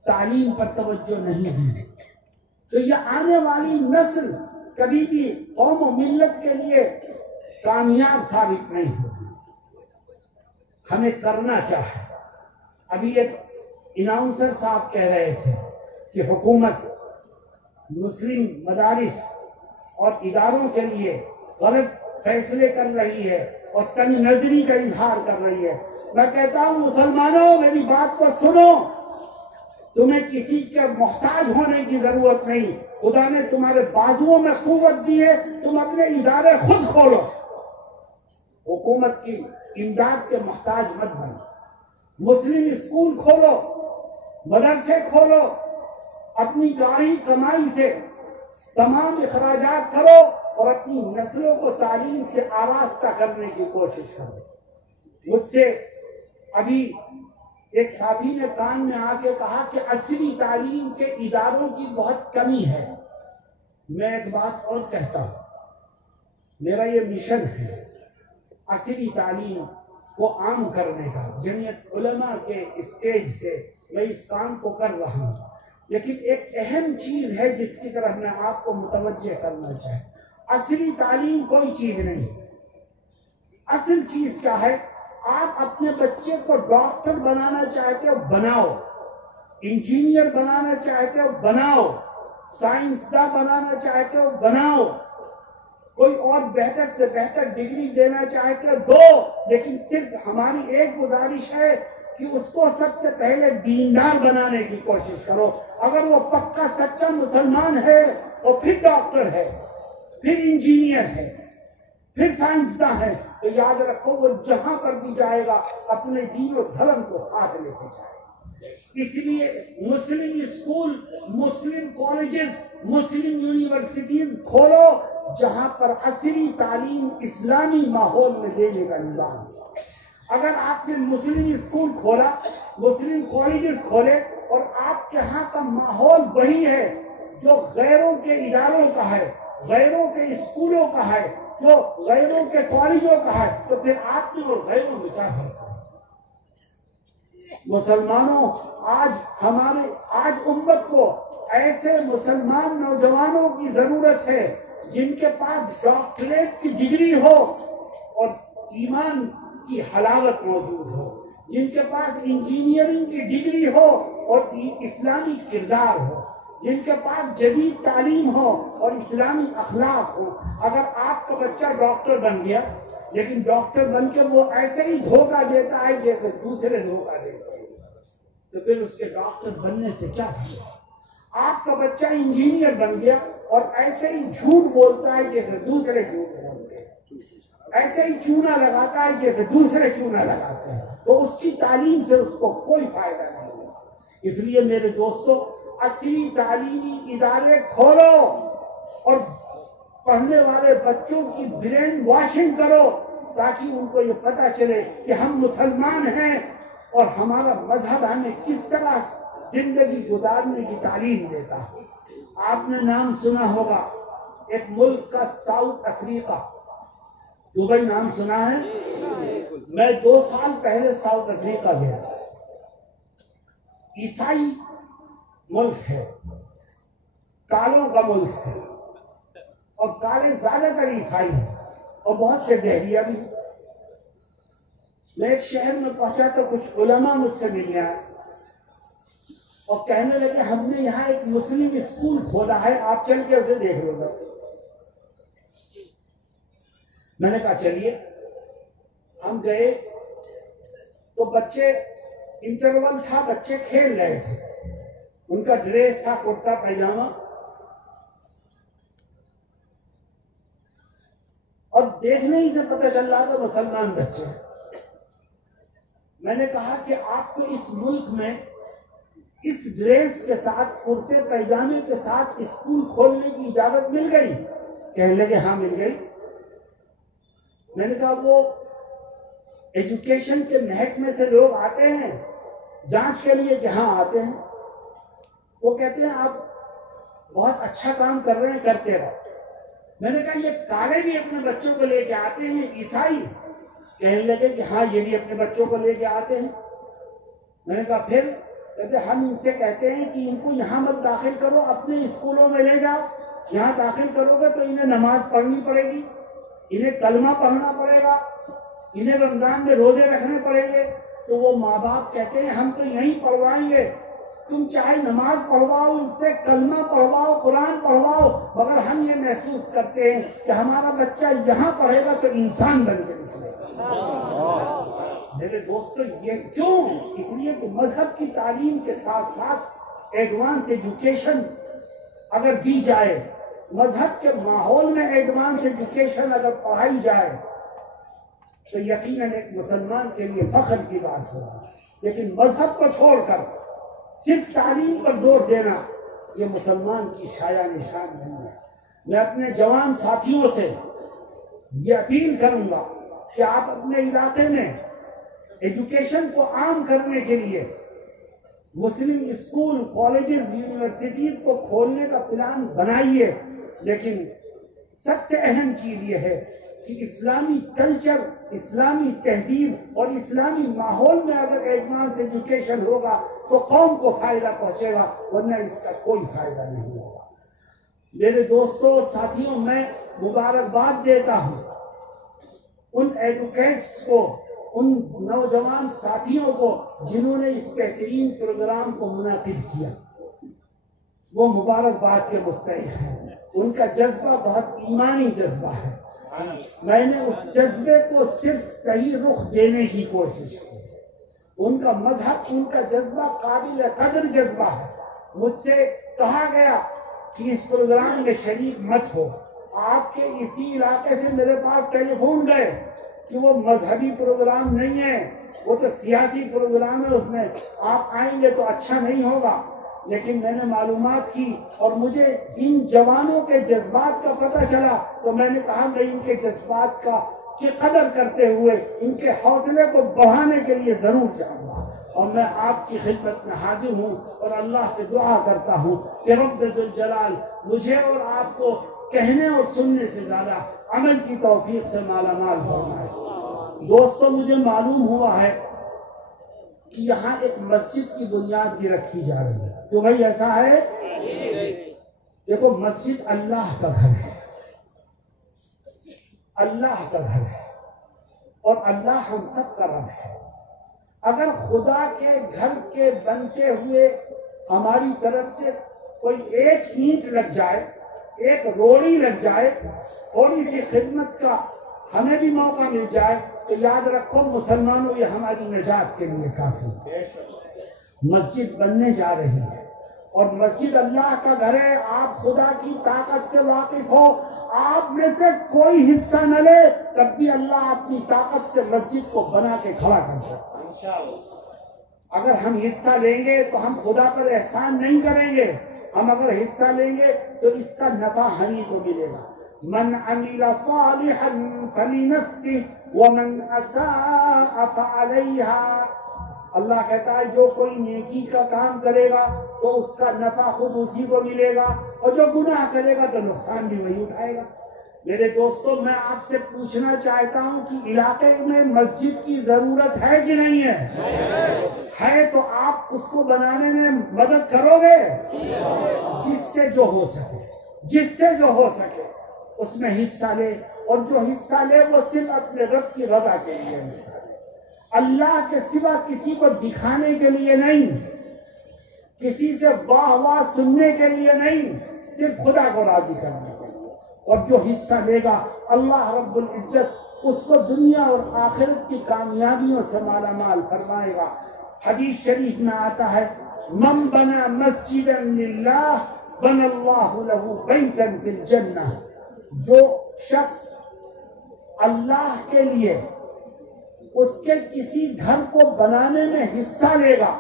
تعلیم پر توجہ نہیں دی تو یہ آنے والی نسل کبھی بھی قوم و ملت کے لیے کامیاب ثابت نہیں ہوگی۔ ہمیں کرنا چاہے، ابھی ایک اناؤنسر صاحب کہہ رہے تھے کہ حکومت مسلم مدارس اور اداروں کے لیے غلط فیصلے کر رہی ہے اور تنگ نظری کا اظہار کر رہی ہے۔ میں کہتا ہوں مسلمانوں، میری بات کو سنو، تمہیں کسی کے محتاج ہونے کی ضرورت نہیں۔ خدا نے تمہارے بازوؤں میں قوت دی ہے، تم اپنے ادارے خود کھولو، حکومت کی امداد کے محتاج مت بنو۔ مسلم اسکول کھولو، مدرسے کھولو، اپنی گاڑی کمائی سے تمام اخراجات کرو اور اپنی نسلوں کو تعلیم سے آراستہ کرنے کی کوشش کرو۔ مجھ سے ابھی ایک ساتھی نے کان میں آ کے کہا کہ عصری تعلیم کے اداروں کی بہت کمی ہے۔ میں ایک بات اور کہتا ہوں، میرا یہ مشن ہے عصری تعلیم کو عام کرنے کا۔ جمعیت علماء کے اسٹیج سے میں اس کام کو کر رہا ہوں، لیکن ایک اہم چیز ہے جس کی طرف میں آپ کو متوجہ کرنا چاہتا۔ عصری تعلیم کوئی چیز نہیں، اصل چیز کیا ہے؟ آپ اپنے بچے کو ڈاکٹر بنانا چاہتے ہو بناؤ، انجینئر بنانا چاہتے ہو بناؤ، سائنسداں بنانا چاہتے ہو بناؤ، کوئی اور بہتر سے بہتر ڈگری دینا چاہتے ہو دو، لیکن صرف ہماری ایک گزارش ہے کہ اس کو سب سے پہلے دیندار بنانے کی کوشش کرو۔ اگر وہ پکا سچا مسلمان ہے اور پھر ڈاکٹر ہے، پھر انجینئر ہے، پھر سائنسداں ہے، تو یاد رکھو وہ جہاں پر بھی جائے گا اپنے دین و دھرم کو ساتھ لے کے جائے گا۔ اس لیے مسلم اسکول، مسلم کالجز، مسلم یونیورسٹیز کھولو جہاں پر عصری تعلیم اسلامی ماحول میں دینے کا نظام ہو۔ اگر آپ نے مسلم اسکول کھولا، مسلم کالجز کھولے اور آپ کے ہاں کا ماحول وہی ہے جو غیروں کے اداروں کا ہے، غیروں کے اسکولوں کا ہے، جو غیروں کے کالجوں کا ہے، تو پھر آپ میں اور غیروں میں کیا فرق ہے؟ مسلمانوں، آج امت کو ایسے مسلمان نوجوانوں کی ضرورت ہے جن کے پاس ڈاکٹریٹ کی ڈگری ہو اور ایمان کی حلاوت موجود ہو، جن کے پاس انجینئرنگ کی ڈگری ہو اور اسلامی کردار ہو، جن کے پاس جدید تعلیم ہو اور اسلامی اخلاق ہو۔ اگر آپ کا بچہ ڈاکٹر بن گیا لیکن ڈاکٹر بن کے وہ ایسے ہی دھوکہ دیتا ہے جیسے دوسرے دھوکہ دیتے ہیں، تو پھر اس کے ڈاکٹر بننے سے کیا فائدہ؟ آپ کا بچہ انجینئر بن گیا اور ایسے ہی جھوٹ بولتا ہے جیسے دوسرے جھوٹ بولتے ہیں، ایسے ہی چونا لگاتا ہے جیسے دوسرے چونا لگاتے ہیں، تو اس کی تعلیم سے اس کو کوئی فائدہ نہیں ہوگا۔ اس لیے میرے دوستو، عصری تعلیمی ادارے کھولو اور پڑھنے والے بچوں کی برین واشنگ کرو تاکہ ان کو یہ پتہ چلے کہ ہم مسلمان ہیں اور ہمارا مذہب ہمیں کس طرح زندگی گزارنے کی تعلیم دیتا ہے۔ آپ نے نام سنا ہوگا ایک ملک کا ساؤتھ افریقہ، دبئی نام سنا ہے؟ میں 2 سال پہلے ساؤتھ افریقہ گیا۔ عیسائی ملک ہے، کالوں کا ملک ہے، اور کالے زیادہ تر عیسائی ہیں اور بہت سے دہریہ بھی۔ میں ایک شہر میں پہنچا تو کچھ علماء مجھ سے ملے آئے اور کہنے لگے ہم نے یہاں ایک مسلم اسکول کھولا ہے، آپ چل کے اسے دیکھ لو گا۔ میں نے کہا چلیے۔ ہم گئے تو بچے، انٹرول تھا، بچے کھیل رہے تھے، ان کا ڈریس تھا کرتا پائجامہ، اور دیکھنے ہی سے پتہ چل رہا تھا مسلمان بچے۔ میں نے کہا کہ آپ کو اس ملک میں اس ڈریس کے ساتھ کرتے پیجامے کے ساتھ اسکول کھولنے کی اجازت مل گئی؟ کہنے لگے ہاں مل گئی۔ میں نے کہا وہ ایجوکیشن کے محکمے سے لوگ آتے ہیں جانچ کے لیے کہ ہاں آتے ہیں، وہ کہتے ہیں آپ بہت اچھا کام کر رہے ہیں، کرتے رہو۔ میں نے کہا یہ کالے بھی اپنے بچوں کو لے کے آتے ہیں عیسائی؟ کہنے لگے کہ ہاں یہ بھی اپنے بچوں کو لے کے آتے ہیں۔ میں نے کہا پھر؟ کہتے ہم ان سے کہتے ہیں کہ ان کو یہاں مت داخل کرو، اپنے اسکولوں میں لے جاؤ، یہاں داخل کرو گے تو انہیں نماز پڑھنی پڑے گی، انہیں کلمہ پڑھنا پڑے گا، انہیں رمضان میں روزے رکھنے پڑیں گے۔ تو وہ ماں باپ کہتے ہیں ہم تو یہیں پڑھوائیں گے، تم چاہے نماز پڑھواؤ، ان سے کلمہ پڑھواؤ، قرآن پڑھواؤ، مگر ہم یہ محسوس کرتے ہیں کہ ہمارا بچہ یہاں پڑھے گا تو انسان بن کے نکلے گا۔ میرے دوستو یہ کیوں؟ اس لیے کہ مذہب کی تعلیم کے ساتھ ساتھ ایڈوانس ایجوکیشن اگر دی جائے، مذہب کے ماحول میں ایڈوانس ایجوکیشن اگر پڑھائی جائے تو یقیناً ایک مسلمان کے لیے فخر کی بات ہوگی۔ لیکن مذہب کو چھوڑ کر صرف تعلیم پر زور دینا یہ مسلمان کی شایع نشان نہیں ہے۔ میں اپنے جوان ساتھیوں سے یہ اپیل کروں گا کہ آپ اپنے علاقے میں ایجوکیشن کو عام کرنے کے لیے مسلم اسکول، کالجز، یونیورسٹیز کو کھولنے کا پلان بنائیے، لیکن سب سے اہم چیز یہ ہے کہ اسلامی کلچر، اسلامی تہذیب اور اسلامی ماحول میں اگر ایڈوانس ایجوکیشن ہوگا تو قوم کو فائدہ پہنچے گا، ورنہ اس کا کوئی فائدہ نہیں ہوگا۔ میرے دوستوں اور ساتھیوں، میں مبارکباد دیتا ہوں ان ایڈوکیٹس کو، ان نوجوان ساتھیوں کو جنہوں نے اس بہترین پروگرام کو منعقد کیا، وہ مبارکباد کے مستحق ہیں۔ ان کا جذبہ بہت ایمانی جذبہ ہے۔ میں نے اس جذبے کو صرف صحیح رخ دینے کی کوشش کی۔ ان کا مذہب، ان کا جذبہ قابل قدر جذبہ ہے۔ مجھ سے کہا گیا کہ اس پروگرام میں شریک مت ہو۔ آپ کے اسی علاقے سے میرے پاس ٹیلی فون گئے کہ وہ مذہبی پروگرام نہیں ہے، وہ تو سیاسی پروگرام ہے، اس میں آپ آئیں گے تو اچھا نہیں ہوگا۔ لیکن میں نے معلومات کی اور مجھے ان جوانوں کے جذبات کا پتہ چلا، تو میں نے کہا میں ان کے جذبات کی قدر کرتے ہوئے ان کے حوصلے کو بڑھانے کے لیے ضرور جاؤں گا۔ اور میں آپ کی خدمت میں حاضر ہوں اور اللہ سے دعا کرتا ہوں کہ رب ذوالجلال مجھے اور آپ کو کہنے اور سننے سے زیادہ عمل کی توفیق سے مالا مال فرمائے۔ دوستو، مجھے معلوم ہوا ہے کہ یہاں ایک مسجد کی بنیاد بھی رکھی جا رہی ہے۔ تو بھائی ایسا ہے؟ دیکھو، مسجد اللہ کا گھر ہے، اللہ کا گھر ہے، اور اللہ ہم سب کا رب ہے۔ اگر خدا کے گھر کے بنتے ہوئے ہماری طرف سے کوئی ایک اینٹ لگ جائے، ایک روڑی لگ جائے، تھوڑی سی خدمت کا ہمیں بھی موقع مل جائے، تو یاد رکھو مسلمانوں، یہ ہماری نجات کے لیے کافی ہے۔ مسجد بننے جا رہی ہے اور مسجد اللہ کا گھر ہے۔ آپ خدا کی طاقت سے واقف ہو، آپ میں سے کوئی حصہ نہ لے، تب بھی اللہ اپنی طاقت سے مسجد کو بنا کے کھڑا کر سکتا ہے۔ اگر ہم حصہ لیں گے تو ہم خدا پر احسان نہیں کریں گے، ہم اگر حصہ لیں گے تو اس کا نفع ہمیں کو ملے گا۔ من عمل صالحا فلنفسه ومن اساء فعليها۔ اللہ کہتا ہے جو کوئی نیکی کا کام کرے گا تو اس کا نفع خود اسی کو ملے گا، اور جو گناہ کرے گا تو نقصان بھی وہی اٹھائے گا۔ میرے دوستو، میں آپ سے پوچھنا چاہتا ہوں کہ علاقے میں مسجد کی ضرورت ہے کہ نہیں ہے تو آپ اس کو بنانے میں مدد کرو گے؟ جس سے جو ہو سکے اس میں حصہ لے، اور جو حصہ لے وہ صرف اپنے رب کی رضا کے لیے حصہ لے، اللہ کے سوا کسی کو دکھانے کے لیے نہیں، کسی سے واہ واہ سننے کے لیے نہیں، صرف خدا کو راضی کرنے کے لیے۔ اور جو حصہ لے گا اللہ رب العزت اس کو دنیا اور آخرت کی کامیابیوں سے مالا مال فرمائے گا۔ حدیث شریف میں آتا ہے، من بنا مسجدا للہ بنى اللہ له بیتا فی الجنہ۔ جو شخص اللہ کے لیے اس کے کسی گھر کو بنانے میں حصہ لے گا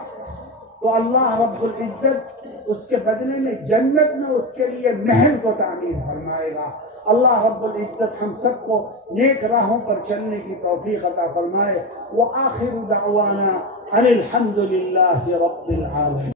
تو تو اللہ رب العزت اس کے بدلے میں جنت میں اس کے لیے محل کو تعمیر فرمائے گا۔ اللہ رب العزت ہم سب کو نیک راہوں پر چلنے کی توفیق عطا فرمائے۔ وآخر دعوانا ان الحمد للہ رب العالمین۔